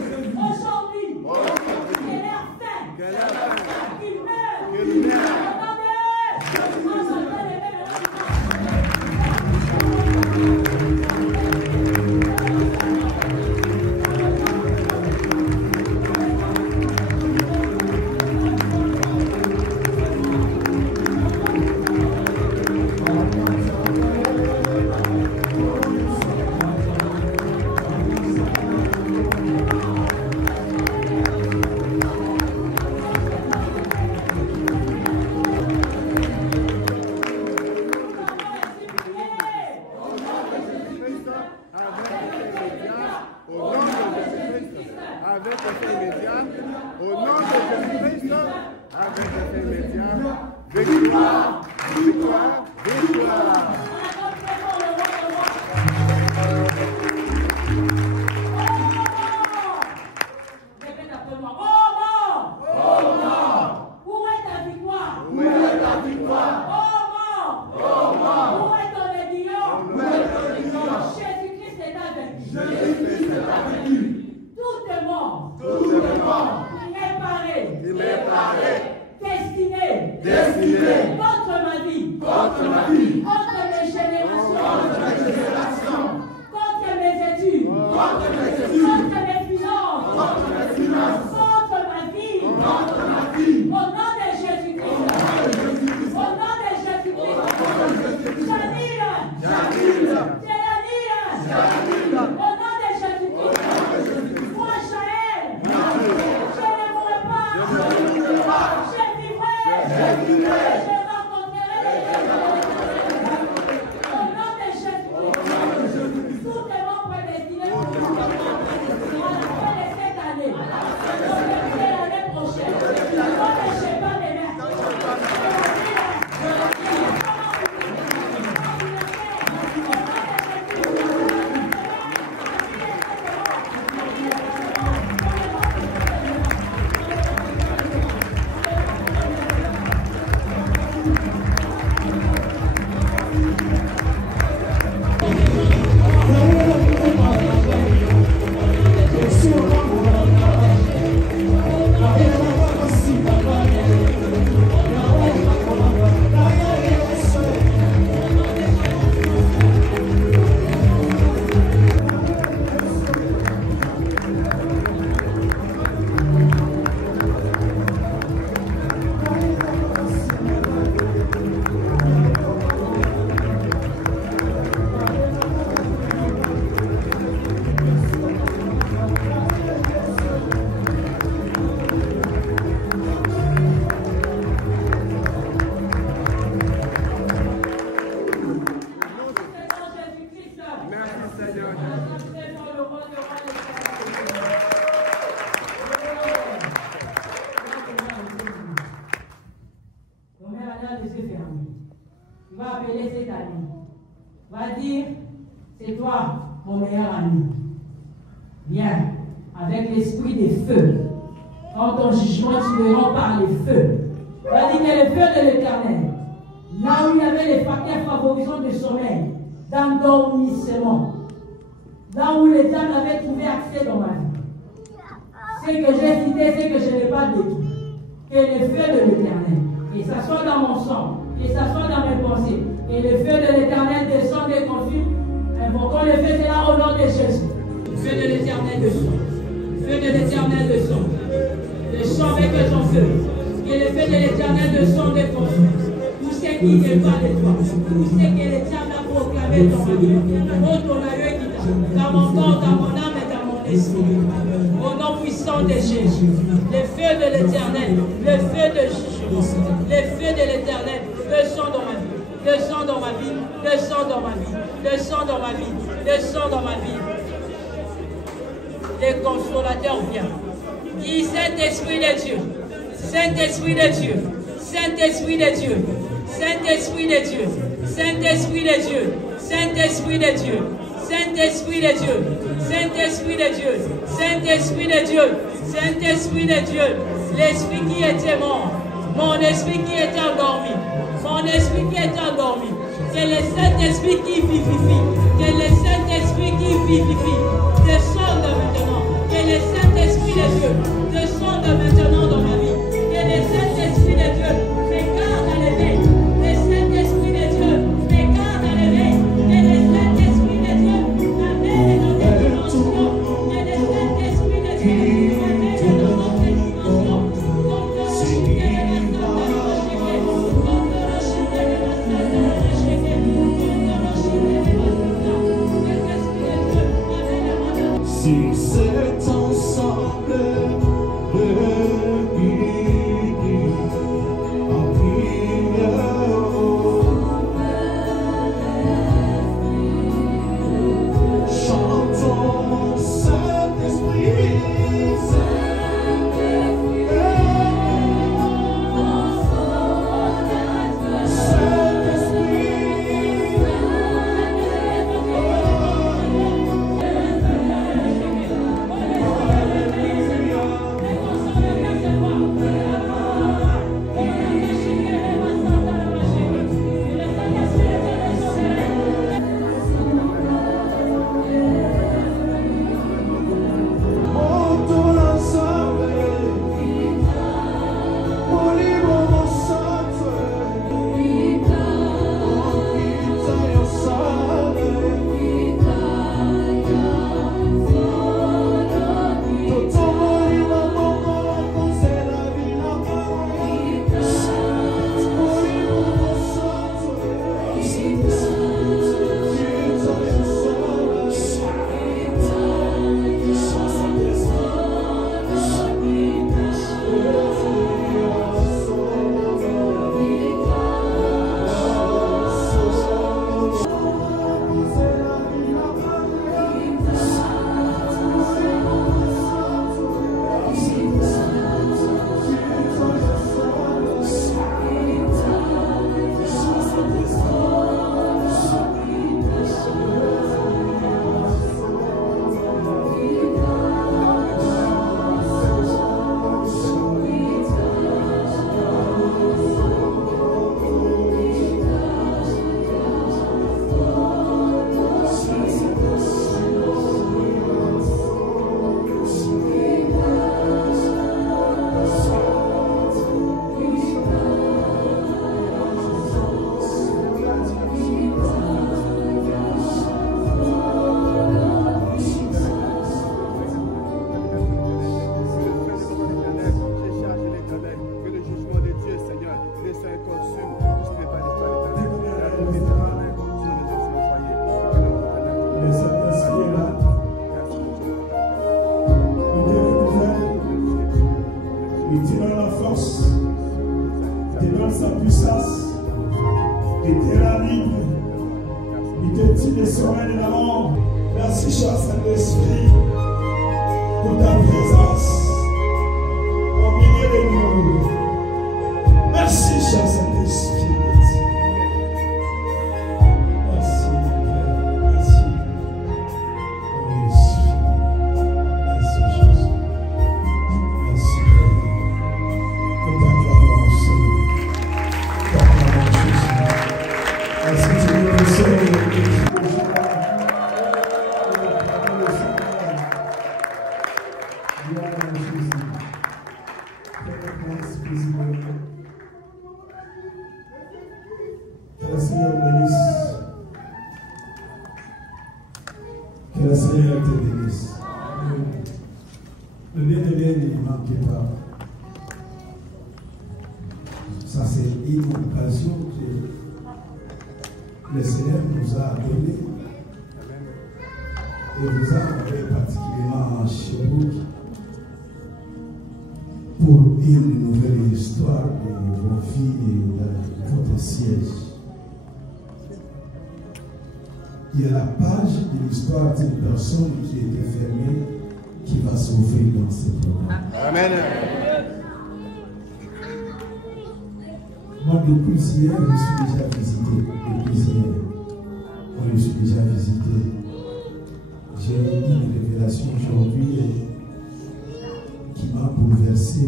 avec effet immédiat, au nom de Jésus-Christ, avec effet immédiat, victoire, victoire, victoire. Répète après moi. Oh mort! Oh mort! Où est ta victoire? Où est ta victoire? Oh mort! Oh mort! Où est ton aiguillon? Où est ton aiguillon? Jésus-Christ est vaincu. Jésus-Christ est vaincu. Tout est mort. Tout est mort. Il est paré. Il est paré. Destiné. Destiné. Contre ma vie. Contre ma vie. Contre mes générations. Contre mes générations. Contre mes études. Contre mes études. Contre mes finances. Contre mes finances. Contre ma vie. Contre ma vie. Au nom de Jésus-Christ. Au nom de Jésus-Christ. J'annule. J'annule. Au nom de Jésus-Christ. Moi, Jaël. Je ne mourrai pas. Je vivrai. Je rencontrerai les au nom de Jésus-Christ. Tout est bon prédestiné pour moi. À la fin de cette année. L'année prochaine. Comme je ne sais pas mes mains. Il va appeler cet ami. Il va dire, c'est toi, mon meilleur ami. Viens, avec l'esprit des feux. Quand ton jugement, tu le rends par les feux. Il va dire que le feu de l'Éternel, là où il y avait les facteurs favorisants de sommeil, d'endormissement, là où les âmes avaient trouvé accès dans ma vie. Ce que j'ai cité, c'est que je n'ai pas détruit. Que le feu de l'Éternel, et ça soit dans mon sang, que ça soit dans mes pensées, et le feu de l'Éternel descend des confus, invoquons le feu de là au nom de Jésus. Le feu de l'Éternel descend. Le feu de l'Éternel descend. Descend avec ton feu. Que le feu de l'Éternel descend des confus. Tout ce qui n'est pas de toi, tout ce que l'Éternel a proclamé dans ma vie, dans mon corps, dans mon âme et dans mon esprit. Au nom puissant de Jésus, le feu de l'Éternel, le feu de jugement, le feu de l'Éternel, descend dans ma vie. Descends dans ma vie, descends dans ma vie, descends dans ma vie, descends dans ma vie. Le consolateur vient. Dis Saint-Esprit de Dieu, Saint-Esprit de Dieu, Saint-Esprit de Dieu, Saint-Esprit de Dieu, Saint-Esprit de Dieu, Saint-Esprit de Dieu, Saint-Esprit de Dieu, Saint-Esprit de Dieu, Saint-Esprit de Dieu, Saint-Esprit de Dieu, l'esprit qui était mort, mon esprit qui est endormi, mon esprit qui est endormi, que le Saint-Esprit qui vivifie, que le Saint-Esprit qui vivifie, descende maintenant, que le Saint-Esprit de Dieu descende maintenant dans ma vie, que le Saint-Esprit de Dieu me garde à l'éveil, le Saint-Esprit de Dieu me garde à l'éveil, que le Saint-Esprit de Dieu m'amène dans des dimensions, que le Saint-Esprit de Dieu m'amène dans des dimensions, comme de si c'est ensemble réunis en prière, chantons Saint-Esprit, Saint-Esprit. Il te donne la force, il te donne sa puissance, il te réanime, il te tire des sommeils de la mort. Merci, cher Saint-Esprit, pour ta présence au milieu de nous. Merci, cher Saint-Esprit. Merci, Père. Merci. Merci, Jésus. Merci, Père. Nous t'acclamons, Seigneur. T'acclamons, Jésus. Merci, Seigneur, le Seigneur. Que le Seigneur bénisse. Que le Seigneur te bénisse. Le bien-aimé ne manquez pas. Ça, c'est une occasion que le Seigneur nous a donnée. Et vous a envoyé particulièrement à Sherbrooke pour une nouvelle histoire de vos vies et de votre siège. Il y a la page de l'histoire d'une personne qui était fermée, qui va s'ouvrir dans ce programme. Amen. Moi, depuis hier, je suis déjà visité. Depuis hier, moi, je suis déjà visité. J'ai eu une révélation aujourd'hui qui m'a bouleversé.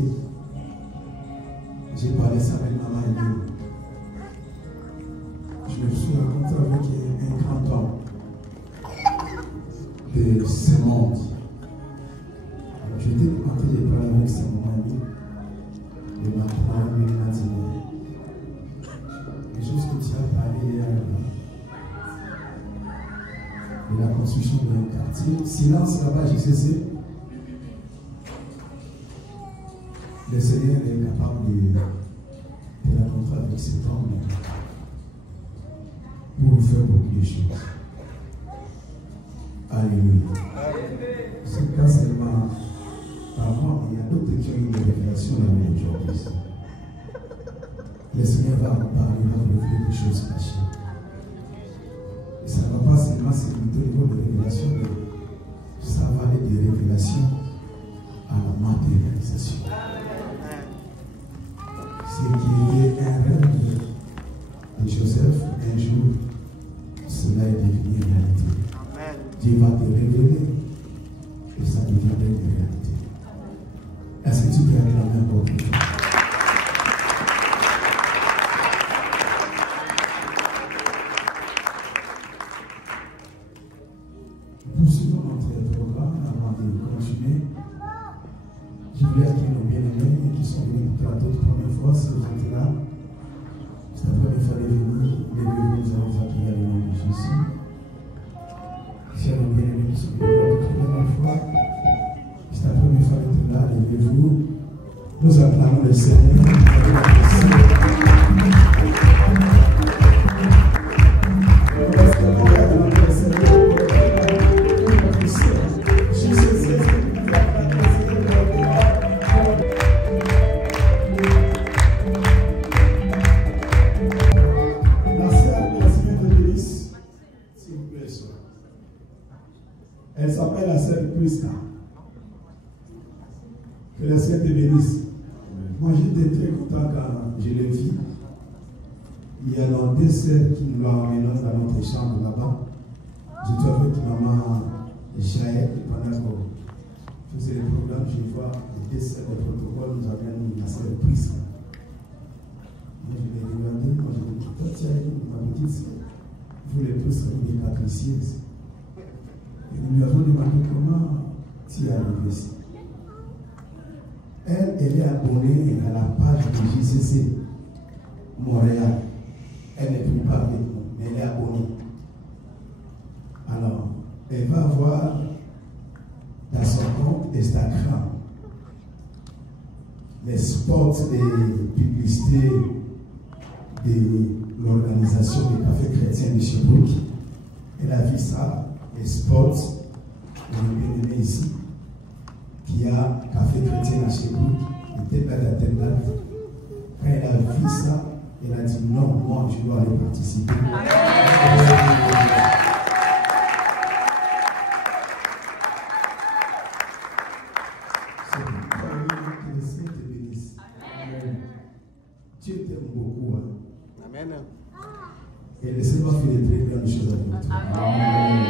J'ai parlé ça avec maman et je me suis rencontré avec un grand homme de ce monde. Alors, j'étais demandé de parler avec ce mon ami. Et ma femme m'a dit les choses que tu as parlé de la construction d'un quartier. Silence là-bas, j'ai cessé. Le Seigneur est capable de rencontrer avec cet homme pour faire beaucoup de choses. Alléluia. C'est pas seulement par moi, il y a d'autres qui ont eu des révélations dans le aujourd'hui. Le Seigneur va en parler, va vous révéler des choses cachées. Et ça ne va pas seulement se limiter au niveau de révélation, mais ça va aller des révélations à la matérialisation. Ce qui était un rêve de Joseph, un jour, cela est devenu réalité. Dieu va te révéler et ça deviendra une réalité. Est-ce que tu peux acclamer encore plus fort? Poursuivons notre programme avant de continuer. Je voulais accueillir nos bien-aimés qui sont venus pour la toute première fois. Si vous êtes là, c'est la première fois de venir. Levez-vous, nous allons vous accueillir au nom de Jésus. Si nos bien-aimés qui sont venus pour la toute première fois, c'est la première fois d'être là. Levez-vous. Nous acclamons le Seigneur. Elle s'appelle la sœur Priska. Que le Seigneur te bénisse. Moi j'étais très content quand je l'ai vu. Il y a alors deux sœurs qui nous l'ont amené dans notre chambre là-bas. J'étais avec maman Jaël pendant qu'on faisait le programme. Je vois les deux sœurs de protocole nous amènent la sœur Priska. Moi je l'ai regardé, moi je l'ai dit, toi tu as ma petite sœur. Vous les Priska, vous êtes patricieuse. Et nous lui avons demandé comment tu es arrivé ici. Elle est abonnée à la page de JCC Montréal. Elle n'est plus pas avec nous, mais elle est abonnée. Alors, elle va voir dans son compte Instagram les spots de publicité de l'organisation des cafés chrétiens de Sherbrooke. Elle a vu ça. Les spots, on est bien aimé ici, qui a café chrétien à Sherbrooke, telle date à telle date. Quand elle a vu ça, elle a dit non, moi je dois aller participer. C'est pourquoi que le Seigneur te bénisse. Dieu t'aime beaucoup. Hein. Amen. Et laissez-moi faire des très grandes choses avec toi. Amen.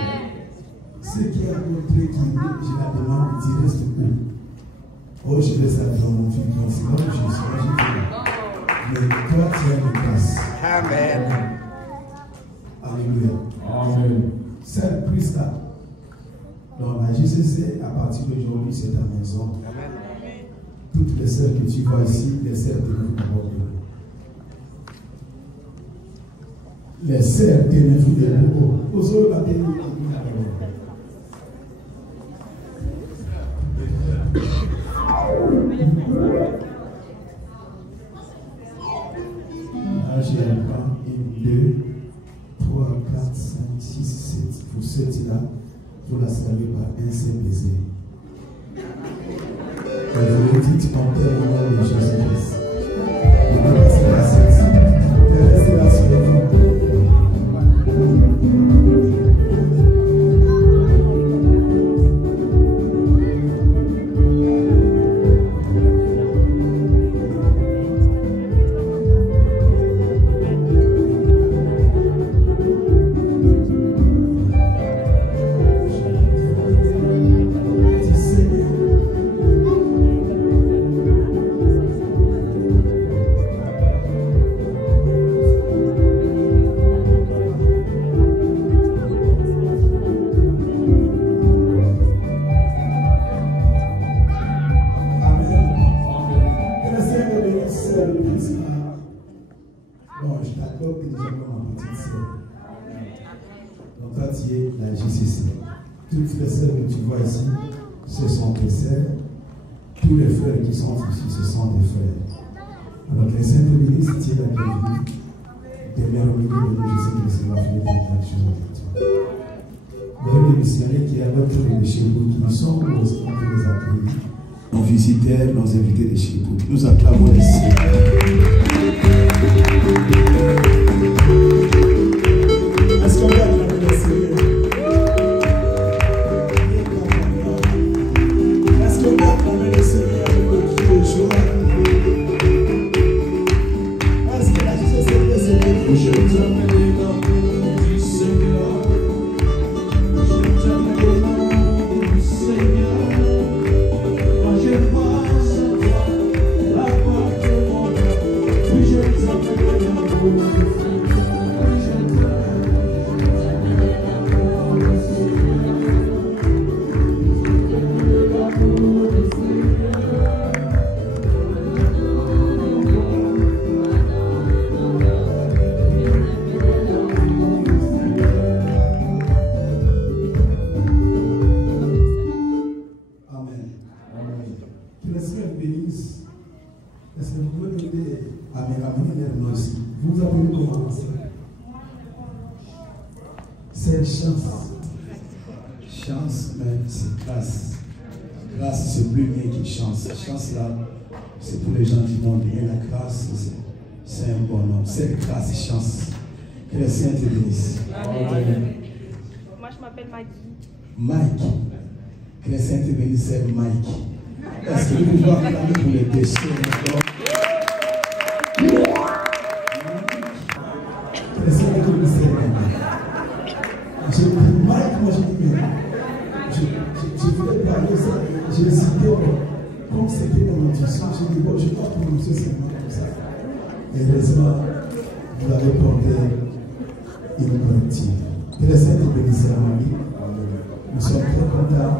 Ce qui a montré qu'il je la demande de dire reste où. Oh, je laisse aller dans mon film, donc c'est là où je suis. Mais toi, tu as une grâce. Amen. Alléluia. Amen. C'est Christ là. Donc la JCC, à partir d'aujourd'hui, c'est ta maison. Amen. Toutes les sœurs que tu vois ici, les sœurs de notre. Les sœurs de notre. Aux autres, la télé. J'ai un plan, 1, 2, 3, 4, 5, 6, 7. Vous ceux là, vous la saluez par un seul baiser. Et vous vous dites en tel nom de Jésus-Christ. Vous ne passez pas cette. Restez là sur vous. Bon, je t'accorde que déjà comme ma petite sœur. Donc toi, tu es la JCC. Toutes les sœurs que tu vois ici, ce sont tes sœurs. Tous les frères qui sont ici, ce sont des frères. Alors les saintes ministres, tu es la bienvenue. Demeure au milieu de nous, je sais que le Seigneur fait des grandes choses avec toi. Vous voyez les missionnaires qui, à notre de chez vous, qui sont nous aussi, on peut les accueillir. Nos visiteurs, nos invités de chez vous. Nous acclamons les Seigneurs. Est-ce qu'on va acclamer le Seigneur? Est-ce qu'on va acclamer le Seigneur avec le cri de joie? Est-ce que la justice est Seigneur? Je t'appelle l'amour du Seigneur. Je t'appelle l'amour du Seigneur. Quand je passe à toi, la porte de mon cœur, puis je t'appelle l'amour du Seigneur. Vous appelez comment? C'est chance. Chance, mais c'est grâce. Grâce, c'est plus bien que chance. Chance là, c'est pour les gens du monde. Et la grâce, c'est un bon nom. C'est grâce, chance. Que le Seigneur te bénisse. Amen. Moi, je m'appelle Maggie. Mike. Que le Seigneur te bénisse, c'est Mike. Est-ce que nous pouvons acclamer pour les péchés encore? Je dis, Mike, moi je dis, je voulais parler ça, j'ai hésité, comme c'était dans l'intuition, j'ai dit, bon, je ne vais pas prononcer seulement comme ça. Et heureusement, vous avez porté une corrective. Que le Seigneur te bénisse, Marie. Nous sommes très contents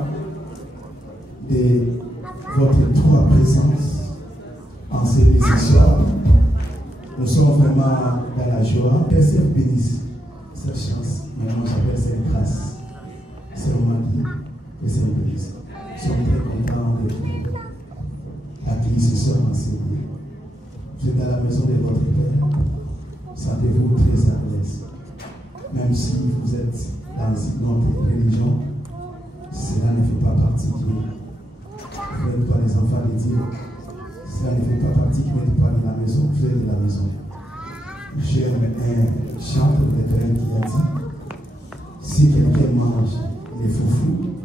de votre trois présence en ces soirs. Nous sommes vraiment dans la joie. Que le Seigneur bénisse cette chance. Maintenant, j'appelle cette grâce. C'est au mari et c'est au bénisse. Nous sommes très contents de vous accueillir ce soir en Seigneur. Vous êtes à la maison de votre Père. Sentez-vous très à l'aise. Même si vous êtes dans notre religion, cela ne fait pas partie de vous. Vous n'êtes pas les enfants de Dieu. Ça ne fait pas partie qui n'est pas de la maison, vous êtes de la maison. J'aime un chanteur de terrain qui a dit si quelqu'un mange les foufous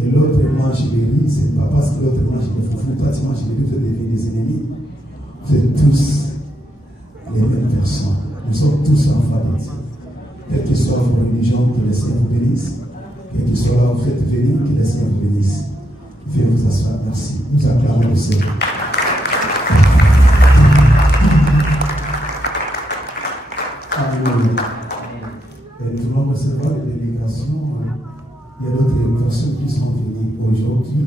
et l'autre mange les riz, ce n'est pas parce que l'autre mange les foufous, toi tu manges les riz, vous devenez des ennemis. Vous êtes tous les mêmes personnes. Nous sommes tous enfants de Dieu. Quelle que soit votre religion, que le Seigneur vous bénisse. Quel que soit là où vous êtes venus, que le Seigneur vous bénisse. Veuillez vous asseoir, merci. Nous acclamons le Seigneur. Alléluia. Et nous allons recevoir les délégations. Il y a d'autres personnes qui sont venues aujourd'hui.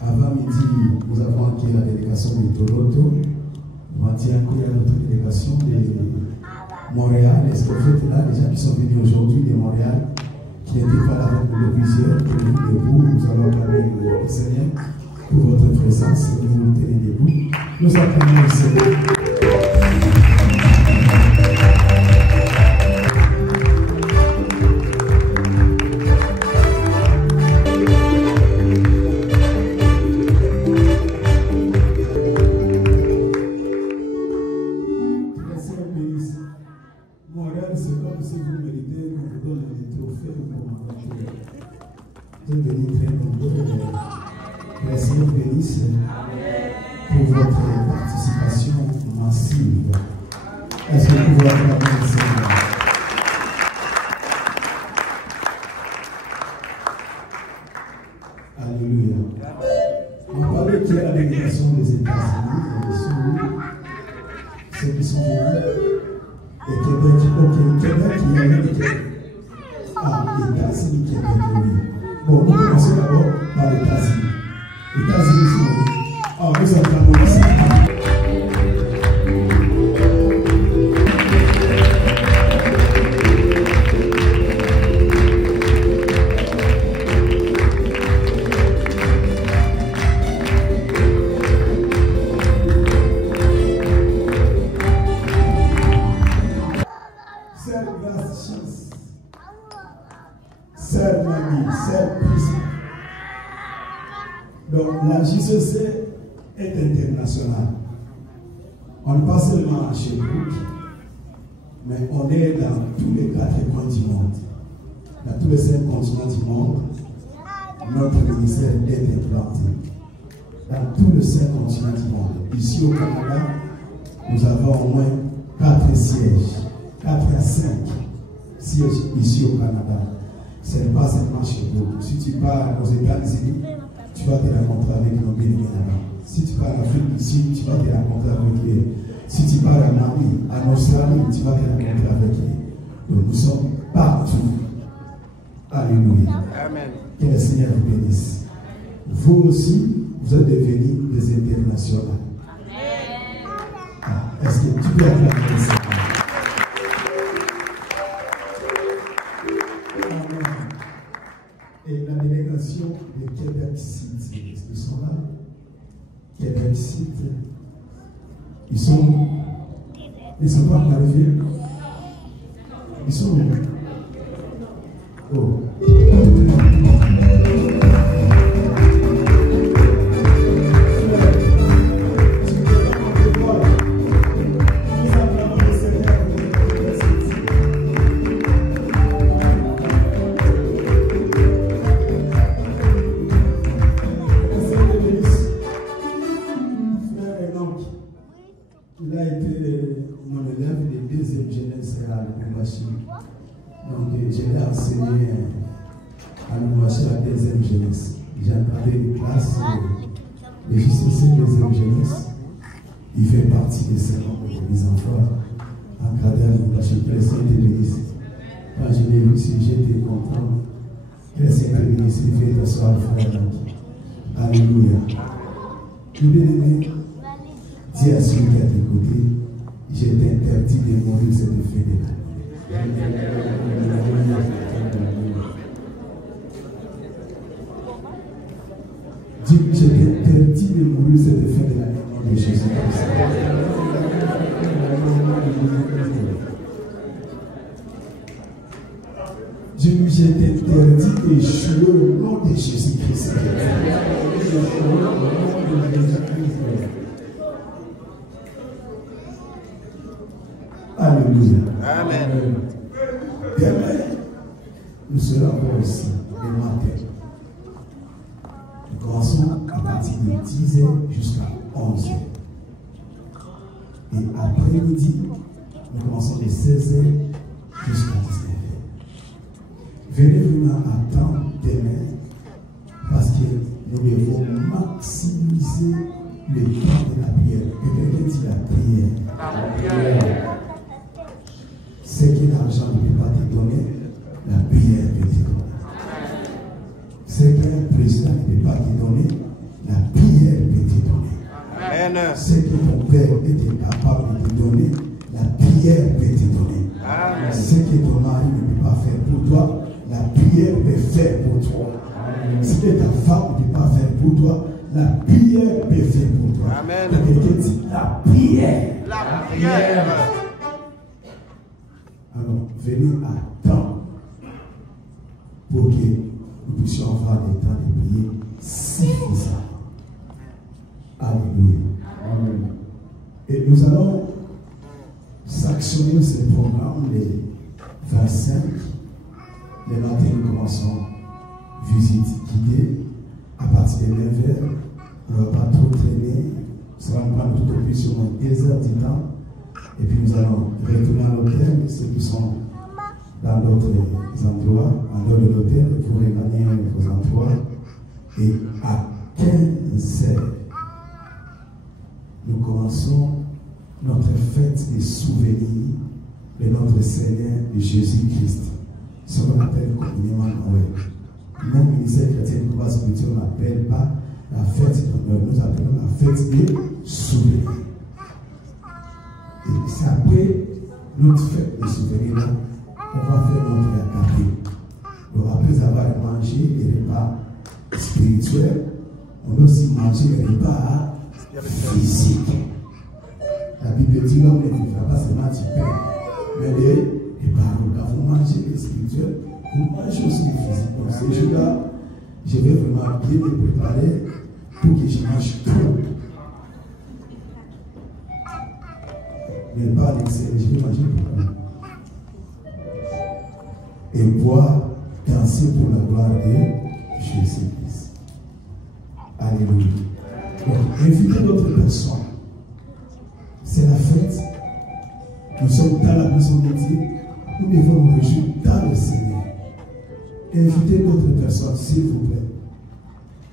Avant midi, nous avons accueilli la délégation de Toronto. Nous avons accueilli notre délégation de Montréal. Est-ce que vous êtes là, les gens qui sont venus aujourd'hui de Montréal, qui n'étaient pas là avec le viseur, pour nous debout, nous allons acclamer le Seigneur pour votre présence et nous tenez debout. Nous acclamons le Seigneur. Pour votre participation massive. Est-ce que vous pouvez acclamer le Seigneur? Alléluia. On parlait qu'il y a la délégation des États-Unis, ceux qui sont venus, et Québec, il y a eu des Québec. Ah, les États-Unis, Québec, oui. Bon, nous commençons d'abord par les États-Unis. Les États-Unis sont venus. Ah, nous acclamons le Seigneur. La JCC est internationale. On n'est pas seulement à Sherbrooke, mais on est dans tous les 4 coins du monde. Dans tous les 5 continents du monde, notre ministère est implanté. Dans tous les 5 continents du monde. Ici au Canada, nous avons au moins 4 sièges. 4 à 5 sièges ici au Canada. Ce n'est pas seulement Sherbrooke. Si tu pars aux États-Unis, tu vas te rencontrer avec nos bien-aimés là-bas. Si tu pars en Afrique ici, tu vas te rencontrer avec eux. Si tu pars en Amérique, en Australie, tu vas te rencontrer avec eux. Donc nous sommes partout. Alléluia. Amen. Que le Seigneur vous bénisse. Vous aussi, vous êtes devenus des internationaux. Ah, est-ce que tu peux acclamer le Seigneur? Et la délégation de Québec City, ils sont là. Québec City, ils sont pas arrivés. Ils sont là. Oh. Donc, je l'ai enseigné à l'ouvrage la deuxième jeunesse. J'ai encadré une classe de JCC deuxième jeunesse. Il fait partie de ces enfants encadrés à l'ouvrage. Le Seigneur te bénisse. Quand je l'ai vu ici, j'étais content. Que le Seigneur te bénisse. Il fait t'asseoir, frère. Alléluia. Bien-aimé, dis à celui qui a tes côtés, j'ai été interdit de mourir cet effet de la. Dis que j'ai interdit de mourir cet effet de la nom de Jésus-Christ. Dis que j'ai interdit d'échouer au nom de Jésus-Christ. Alléluia. Amen. Demain, nous serons encore ici, le matin. Nous commençons à partir de 10h jusqu'à 11h. Et après-midi, nous commençons de 16h jusqu'à 19h. Venez vraiment à temps demain, parce que nous devons maximiser le temps de la prière. Quelqu'un dit la prière. Ce que l'argent ne peut pas te donner, la prière peut te donner. Ce qu'un président ne peut pas te donner, la prière peut te donner. Amen. Ce que ton père était capable de te donner, la prière peut te donner. Amen. Ce que ton mari ne peut pas faire pour toi, la prière peut faire pour toi. Ce que ta femme ne peut pas faire pour toi, la prière peut faire pour toi. Amen. Quelqu'un dit la prière. La prière. Alors, venez à temps pour que nous puissions avoir des temps de prier suffisants. Alléluia. Amen. Et nous allons sanctionner ce programme les 25. Les matins, nous commençons visite guidée à partir de 9h. On ne va pas trop traîner. Ça va nous prendre tout au plus sur 2 heures du temps. Et puis nous allons retourner à l'hôtel. Ceux qui sont dans d'autres endroits, en dehors de l'hôtel, vous revenez vos emplois. Et à 15h, nous commençons notre fête des souvenirs de notre Seigneur Jésus-Christ. Ce qu'on appelle communément Noël. Mon ministère chrétien de base spirituelle n'appelle pas la fête de Noël, nous appelons la fête des souvenirs. Et c'est après notre fête des souvenirs, on va faire notre café. Donc après avoir mangé les repas spirituels, on doit aussi manger les repas physiques. La Bible dit l'homme ne vivra pas seulement du pain, mais les repas. Quand vous mangez les spirituels, vous mangez aussi les physiques. Donc ces jours-là, je vais vraiment bien me préparer pour que je mange tout. Mais pas l'excès, je vais manger beaucoup. Et boire, danser pour la gloire de Jésus-Christ. Alléluia. Donc, invitez d'autres personnes. C'est la fête. Nous sommes dans la maison de Dieu. Nous devons nous réjouir dans le Seigneur. Invitez d'autres personnes, s'il vous plaît.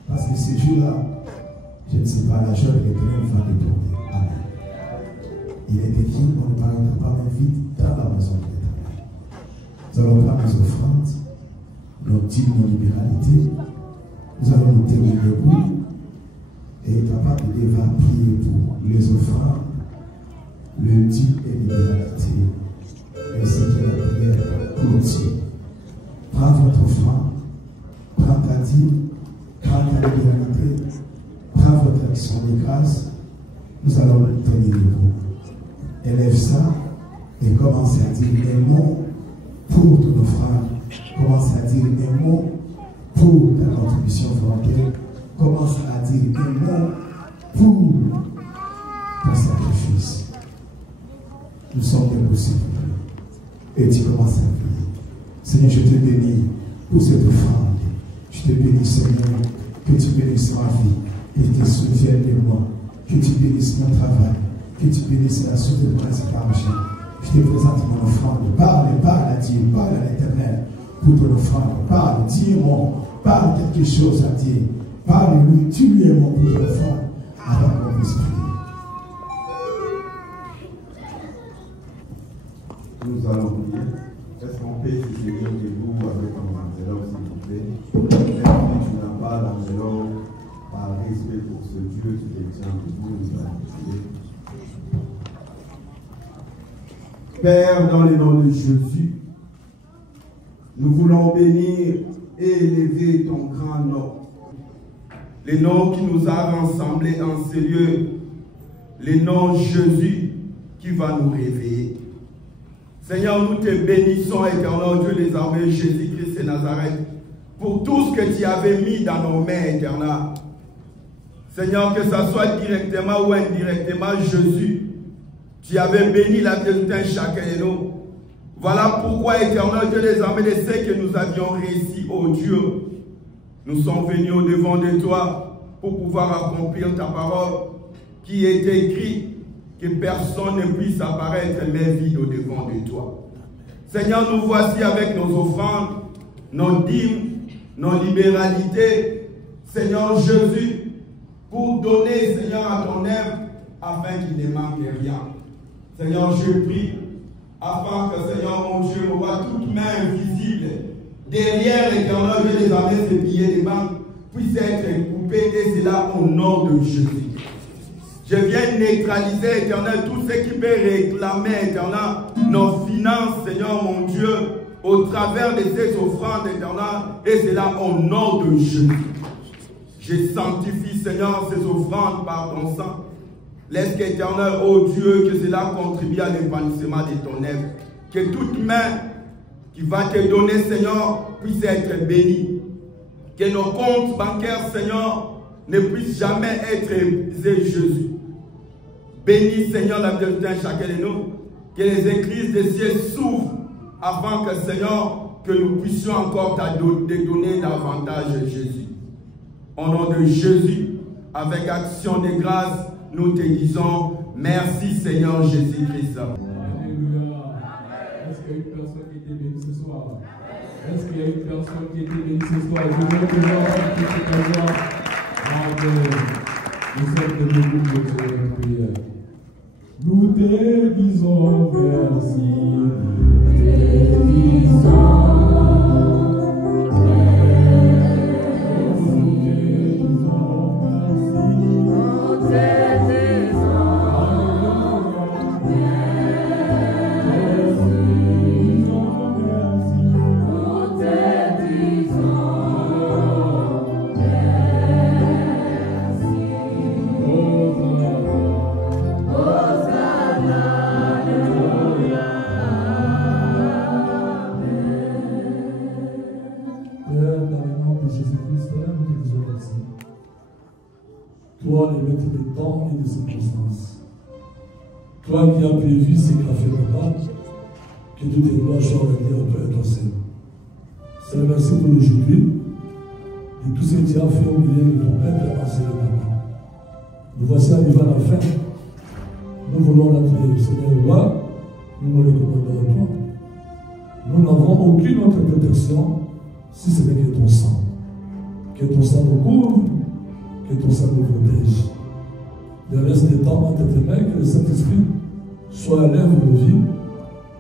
Parce que ces jours-là, je ne sais pas, la joie de l'Éternel va détourner. Amen. Il est écrit, on ne parlera pas même vite dans la maison de l'Éternel. Nous allons prendre nos offrandes, nos dîmes, nos libéralités. Nous allons nous tenir debout. Et papa va prier pour les offrandes, le dîme et libéralité. Et c'est que la prière continue. Prends votre offrande, prends ta dîme, prends ta libéralité, prends votre action de grâce. Nous allons nous tenir debout. Élève ça et commence à dire un mot pour ton offrande. Commence à dire un mot pour ta contribution volontaire. Commence à dire un mot pour ton sacrifice. Nous sommes impossibles. Et tu commences à prier. Seigneur, je te bénis pour cette offrande. Je te bénis, Seigneur, que tu bénisses ma vie, que tu te souviennes de moi, que tu bénisses mon travail, que tu bénisses la source de principal argent. Je te présente mon offrande. Parle à Dieu, parle à l'Éternel pour ton offrande. Parle, dis-moi, parle quelque chose à Dieu. Parle-lui, tu lui es mon pour ton offrande avant qu'on puisse prier. Nous allons prier. Est-ce qu'on peut se tenir debout avec un enveloppe, s'il vous plaît? Même si tu n'as pas l'enveloppe, par respect pour ce Dieu qui te tient debout, nous allons prier. Père, dans le nom de Jésus, nous voulons bénir et élever ton grand nom. Le nom qui nous a rassemblés en ces lieux, le nom Jésus qui va nous réveiller. Seigneur, nous te bénissons, éternel Dieu des armées, Jésus-Christ et Nazareth, pour tout ce que tu avais mis dans nos mains, éternel. Seigneur, que ce soit directement ou indirectement, Jésus, Tu avais béni la vie de tout un chacun de nous. Voilà pourquoi, éternel Dieu des armées, de ce que nous avions réussi, oh Dieu, nous sommes venus au devant de toi pour pouvoir accomplir ta parole qui est écrite, que personne ne puisse apparaître mais vide au devant de toi. Seigneur, nous voici avec nos offrandes, nos dîmes, nos libéralités, Seigneur Jésus, pour donner, Seigneur, à ton œuvre, afin qu'il ne manque rien. Seigneur, je prie, afin que, Seigneur, mon Dieu, me voit toute main invisible, derrière l'éternel Dieu des armées, ces billets de banque, puisse être coupés, et c'est là au nom de Jésus. Je viens neutraliser, éternel, tout ce qui peut réclamer, éternel, nos finances, Seigneur, mon Dieu, au travers de ces offrandes, éternel, et c'est là au nom de Jésus. Je sanctifie, Seigneur, ces offrandes par ton sang. Laisse qu'éternel, oh Dieu, que cela contribue à l'épanouissement de ton œuvre. Que toute main qui va te donner, Seigneur, puisse être bénie. Que nos comptes bancaires, Seigneur, ne puissent jamais être épuisés, Jésus. Bénis, Seigneur, la vie de chacun de nous. Que les églises des cieux s'ouvrent afin que, Seigneur, que nous puissions encore te donner davantage, Jésus. Au nom de Jésus, avec action de grâce, nous te disons merci, Seigneur Jésus-Christ. Alléluia. Est-ce qu'il y a une personne qui était bénie ce soir? Est-ce qu'il y a une personne qui était bénie ce soir? Je veux te voir un petit peu. Amen. Nous sommes de nous de la prière. Nous te disons merci. Nous te disons toi, le maître des temps et des circonstances. Toi qui as prévu ces cafés là-bas, que toutes tes gloires soient rendues à toi et ton Seigneur. Seigneur, merci pour aujourd'hui et tout ce que tu as fait au milieu de ton peuple avancé de maman. Nous voici arrivés à la fin. Nous voulons notre Seigneur roi, nous nous recommandons à toi. Nous n'avons aucune autre protection si ce n'est que ton sang. Que ton sang nous couvre, que ton sang nous protège. Le reste des temps entre tes mains, que le Saint-Esprit soit à l'œuvre de nos vies,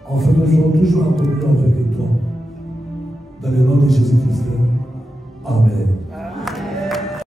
afin que nous soyons toujours en communion avec toi. Dans le nom de Jésus-Christ. Amen.